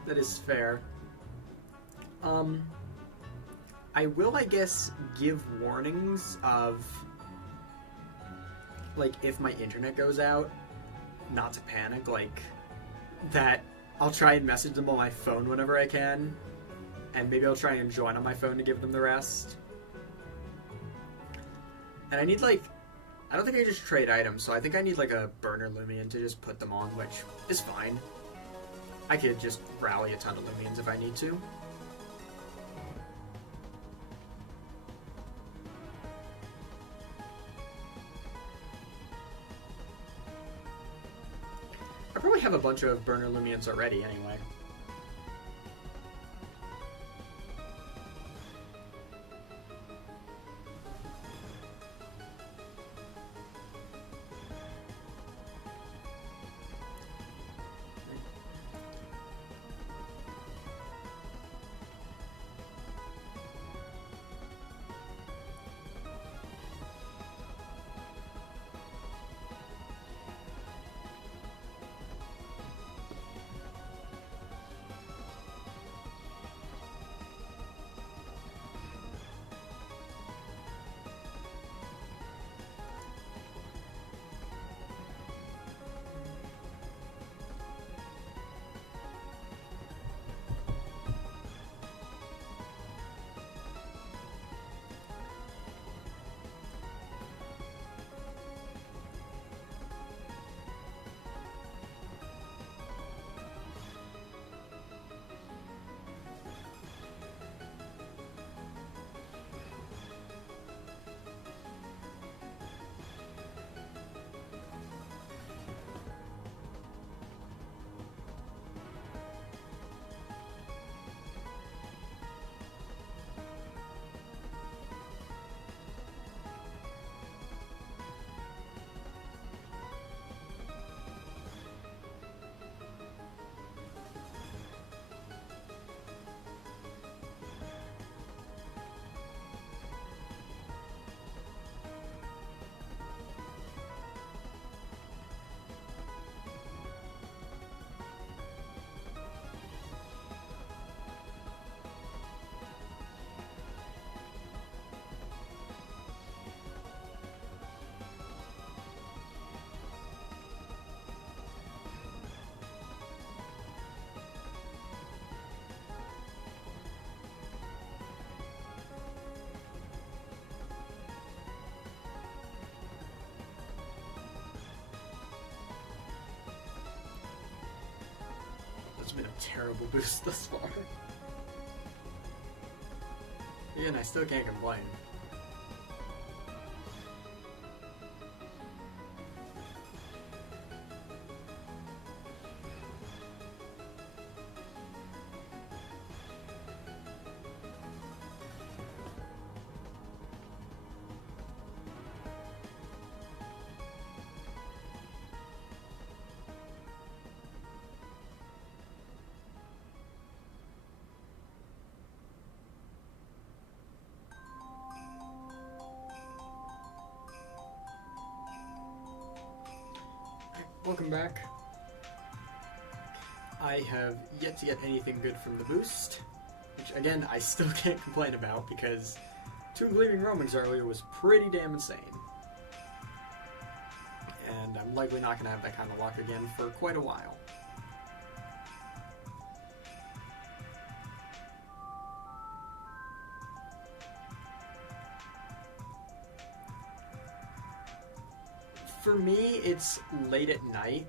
That is fair. I will, I guess, give warnings of, like, if my internet goes out, not to panic, like, that I'll try and message them on my phone whenever I can, and maybe I'll try and join on my phone to give them the rest. And I need, like, I don't think I just trade items, so I think I need, like, a burner Loomian to just put them on, which is fine. I could just rally a ton of Loomians if I need to. probably have a bunch of burner Loomians already anyway. That's been a terrible boost thus far. Yeah, and I still can't complain. Welcome back. I have yet to get anything good from the boost, which again, I still can't complain about because 2 Gleaming Roamings earlier was pretty damn insane. And I'm likely not going to have that kind of luck again for quite a while. For me, it's late at night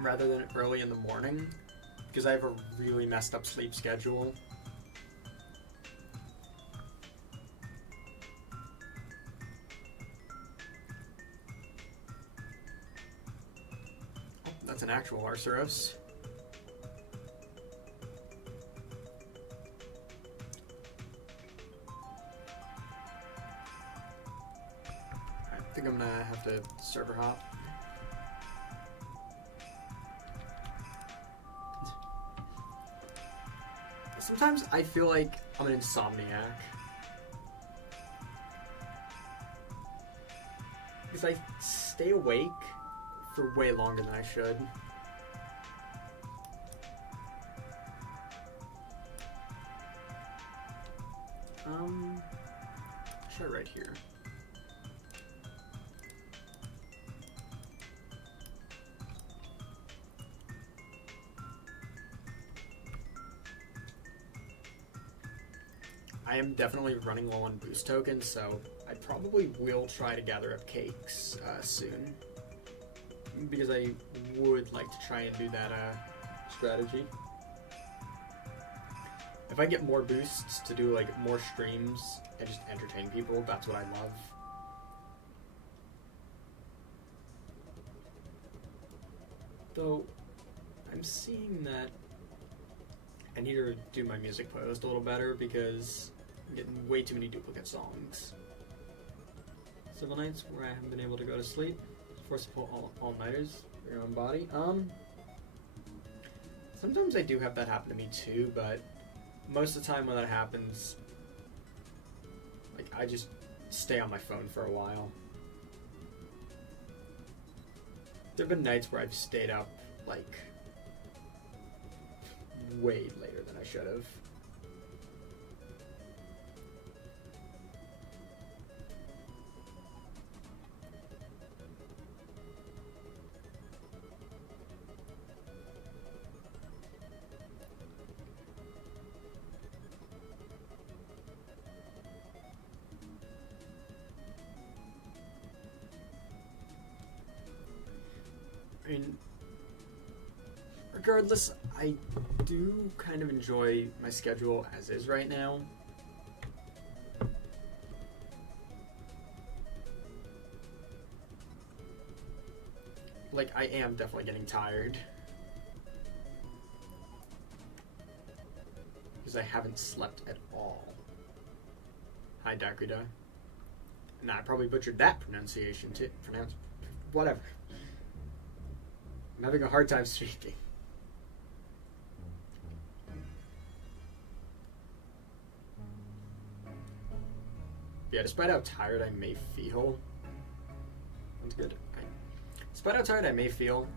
rather than early in the morning because I have a really messed up sleep schedule. Oh, that's an actual Arceros. I think I'm gonna have to server hop. Sometimes I feel like I'm an insomniac. Because I stay awake for way longer than I should. Try right here. I am definitely running low on boost tokens, so I probably will try to gather up cakes soon. Because I would like to try and do that strategy. If I get more boosts to do like more streams and just entertain people, that's what I love. Though, I'm seeing that I need to do my music playlist a little better because I'm getting way too many duplicate songs. Several nights where I haven't been able to go to sleep, forced to pull all-nighters for your own body. Sometimes I do have that happen to me too, but most of the time when that happens, like, I just stay on my phone for a while. There have been nights where I've stayed up, like, way later than I should have. I mean, regardless, I do kind of enjoy my schedule as is right now. Like, I am definitely getting tired. Because I haven't slept at all. Hi, Dakrida. Nah, I probably butchered that pronunciation too. Whatever. I'm having a hard time speaking. Yeah, despite how tired I may feel, that's good. Despite how tired I may feel,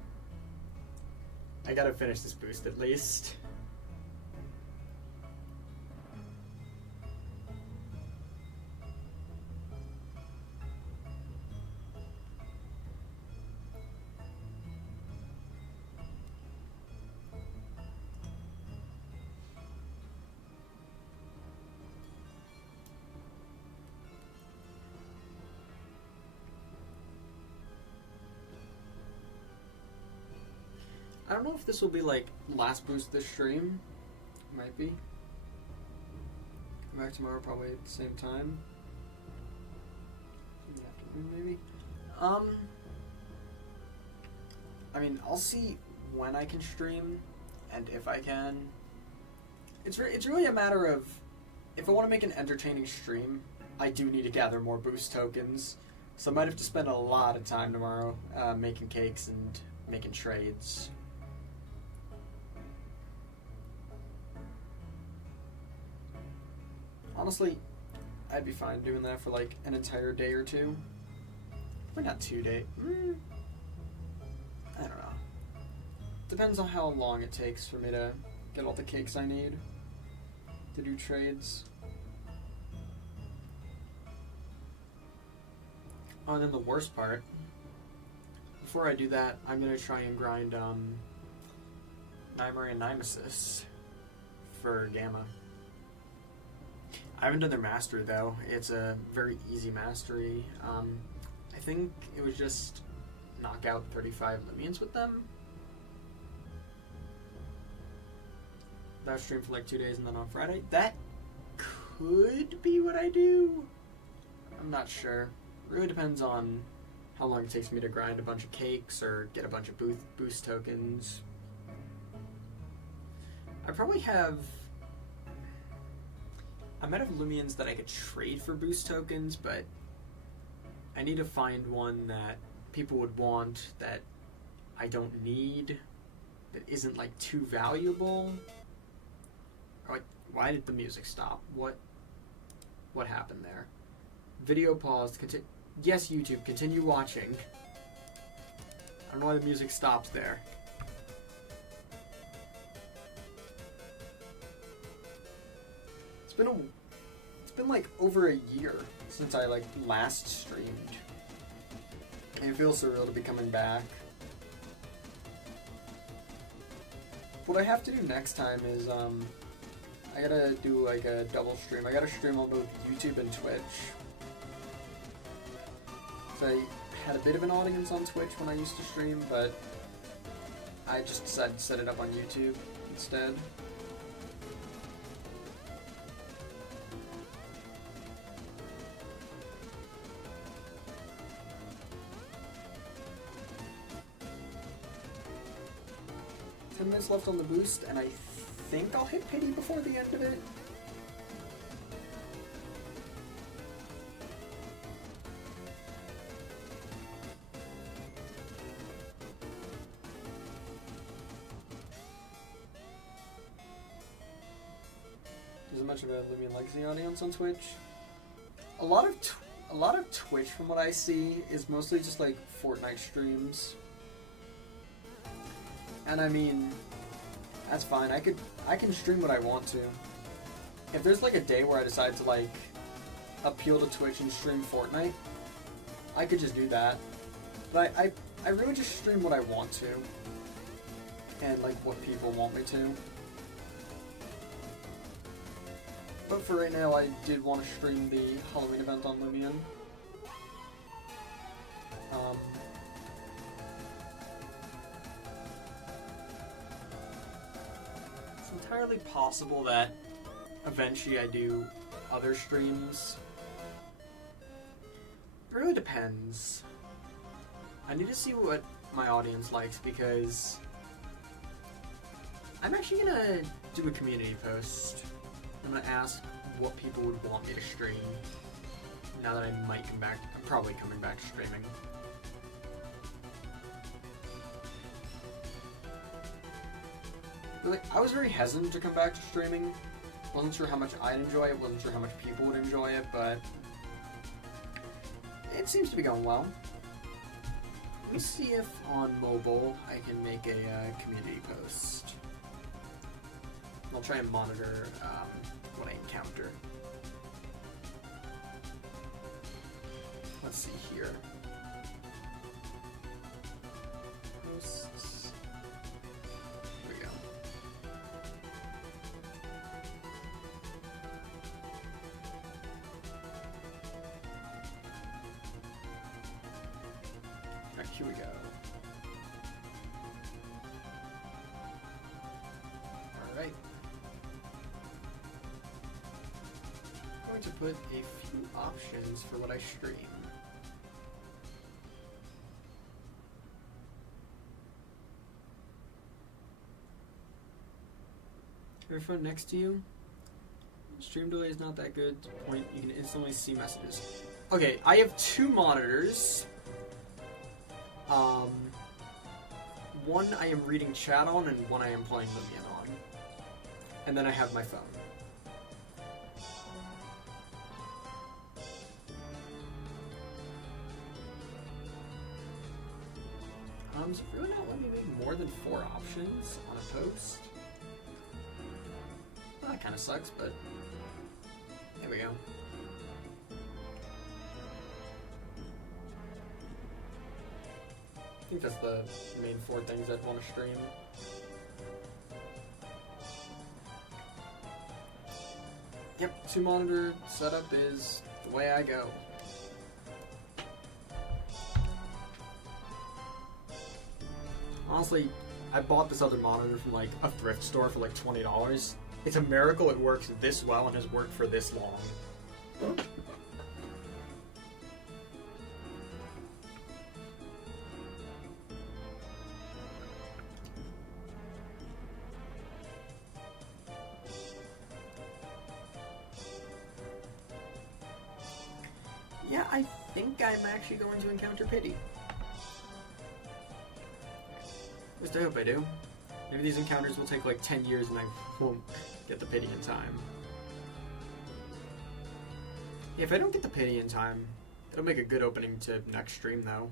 I gotta finish this boost at least. I don't know if this will be like last boost this stream. Might be. Come back tomorrow probably at the same time. In the afternoon maybe. I mean, I'll see when I can stream and if I can. It's really a matter of if I want to make an entertaining stream, I do need to gather more boost tokens. So I might have to spend a lot of time tomorrow making cakes and making trades. Honestly, I'd be fine doing that for like an entire day or two. Probably not 2 days. I don't know. Depends on how long it takes for me to get all the cakes I need to do trades. Oh, and then the worst part, before I do that, I'm going to try and grind Nymer and Nemesis for Gamma. I haven't done their mastery though. It's a very easy mastery. I think it was just knock out 35 Loomians with them. That stream for like 2 days and then on Friday. That could be what I do. I'm not sure. Really depends on how long it takes me to grind a bunch of cakes or get a bunch of boost tokens. I probably have... I might have Loomians that I could trade for boost tokens, but I need to find one that people would want that I don't need, that isn't like too valuable. Or, like, why did the music stop? What happened there? Video paused. Yes, YouTube, continue watching. I don't know why the music stops there. It's been like over a year since I like last streamed. And it feels surreal to be coming back. What I have to do next time is I gotta do like a double stream. I gotta stream on both YouTube and Twitch. So I had a bit of an audience on Twitch when I used to stream, but I just decided to set it up on YouTube instead. 10 minutes left on the boost, and I think I'll hit pity before the end of it. There's a bunch of a Loomian Legacy audience on Twitch. A lot of Twitch, from what I see, is mostly just like Fortnite streams. And I mean, that's fine. I can stream what I want to. If there's like a day where I decide to like appeal to Twitch and stream Fortnite, I could just do that. But I really just stream what I want to. And like what people want me to. But for right now, I did want to stream the Halloween event on Loomian. It's entirely possible that eventually I do other streams. It really depends. I need to see what my audience likes, because I'm actually gonna do a community post. I'm gonna ask what people would want me to stream now that I might come back. I'm probably coming back to streaming. Really, I was very hesitant to come back to streaming. Wasn't sure how much I'd enjoy it, wasn't sure how much people would enjoy it, but it seems to be going well. Let me see if on mobile I can make a community post. I'll try and monitor what I encounter. Let's see here. Posts. Here we go. Alright, here we go. Alright. I'm going to put a few options for what I stream. Your phone next to you. Stream delay is not that good. To the point you can instantly see messages. Okay, I have two monitors. One I am reading chat on, and one I am playing Loomian on. And then I have my phone. So really not letting me make more than 4 options on a post. Well, that kind of sucks, but there we go. I think that's the main 4 things I'd want to stream. Yep, 2 monitor setup is the way I go. Honestly, I bought this other monitor from like a thrift store for like $20. It's a miracle it works this well and has worked for this long. Yeah, I think I'm actually going to encounter pity. At least I hope I do. Maybe these encounters will take like 10 years and I won't get the pity in time. If I don't get the pity in time, it'll make a good opening to next stream though.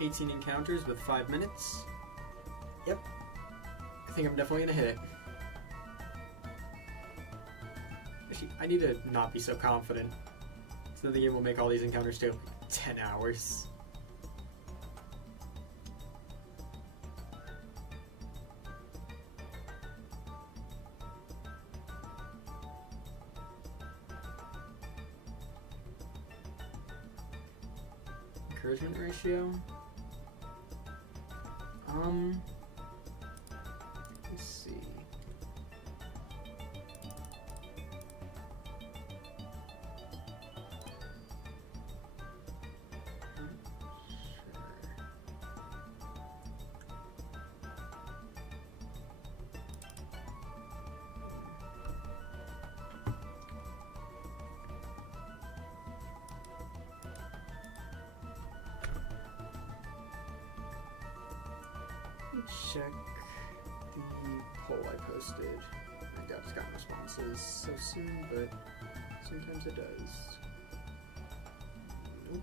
18 encounters with 5 minutes. Yep. I think I'm definitely gonna hit it. Actually, I need to not be so confident. So the game will make all these encounters take 10 hours. Encouragement ratio. Let's see. Check the poll I posted. I doubt it's gotten responses so soon, but sometimes it does. Nope.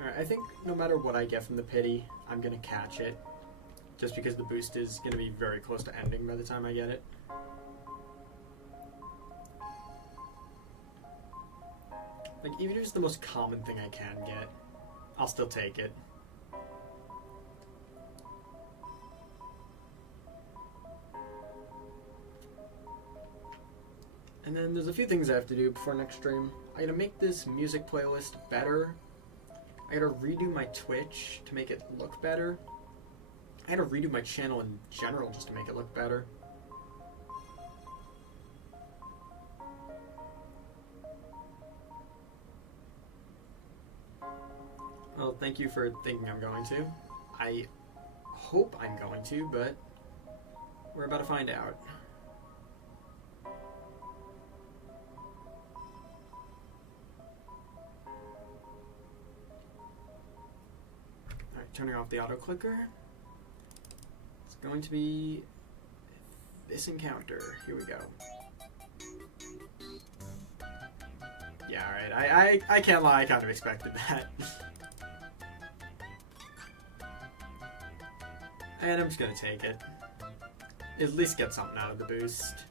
Alright, I think no matter what I get from the pity, I'm gonna catch it. Just because the boost is gonna be very close to ending by the time I get it. Like, even if it's the most common thing I can get, I'll still take it. And then there's a few things I have to do before next stream. I gotta make this music playlist better. I gotta redo my Twitch to make it look better. I gotta redo my channel in general just to make it look better. Well, thank you for thinking I'm going to. I hope I'm going to, but we're about to find out. Turning off the auto clicker. It's going to be this encounter. Here we go. Yeah, alright. I can't lie, I kind of expected that. And I'm just gonna take it. At least get something out of the boost.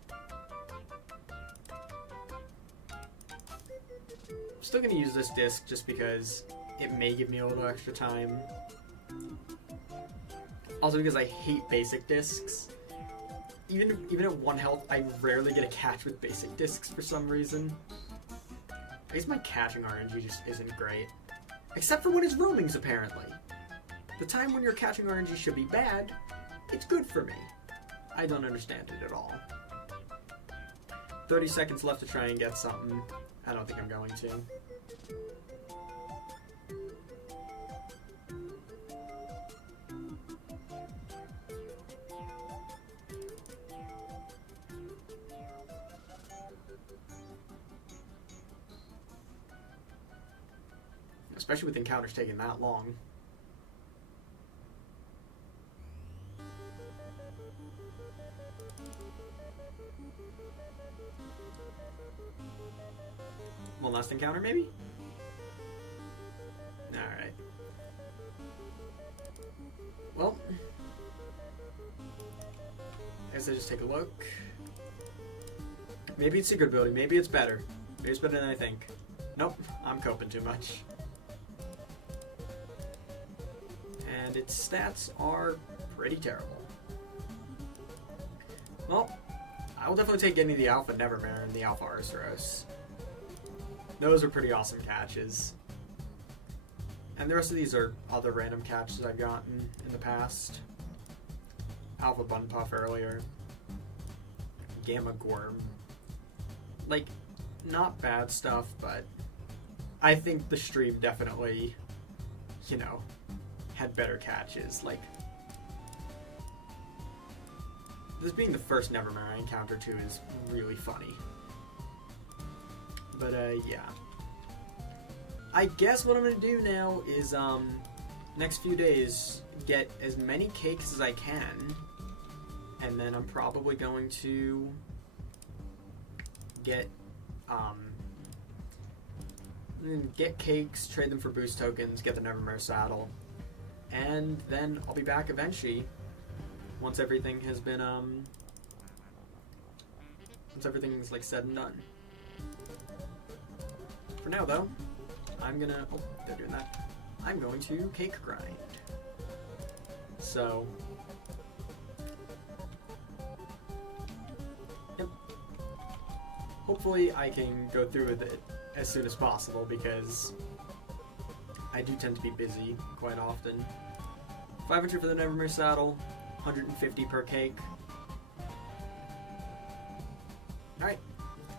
I'm still gonna use this disc just because it may give me a little extra time. Also because I hate basic discs. Even at 1 health, I rarely get a catch with basic discs for some reason. I guess my catching RNG just isn't great. Except for when it's roamings, apparently. The time when your catching RNG should be bad, it's good for me. I don't understand it at all. 30 seconds left to try and get something. I don't think I'm going to. Especially with encounters taking that long. One last encounter, maybe? Alright. Well, I guess I just take a look. Maybe it's secret ability, maybe it's better. Maybe it's better than I think. Nope, I'm coping too much. And its stats are pretty terrible. Well, I will definitely take getting the Alpha Nevermare and the Alpha Arceros. Those are pretty awesome catches. And the rest of these are other random catches I've gotten in the past. Alpha Bunpuff earlier. Gamma Gorm. Like, not bad stuff, but I think the stream definitely, had better catches. Like, this being the first Nevermare I encountered too is really funny. But, yeah. I guess what I'm gonna do now is, next few days, get as many cakes as I can, and then I'm probably going to get cakes, trade them for boost tokens, get the Nevermare saddle, and then I'll be back eventually once everything has been once everything's like said and done. For now though, I'm gonna they're doing that. I'm going to cake grind. So yep. Hopefully I can go through with it as soon as possible because I do tend to be busy quite often. 500 for the Nevermare saddle, 150 per cake. Alright,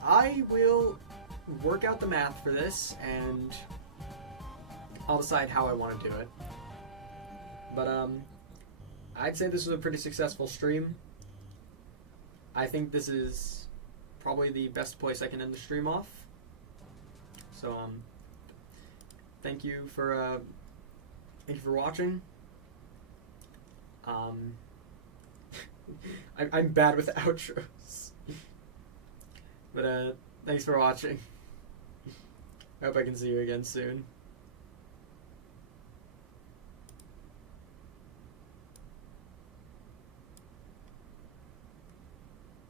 I will work out the math for this and I'll decide how I want to do it. But I'd say this was a pretty successful stream. I think this is probably the best place I can end the stream off. So thank you for watching. I'm bad with outros. But thanks for watching. I hope I can see you again soon.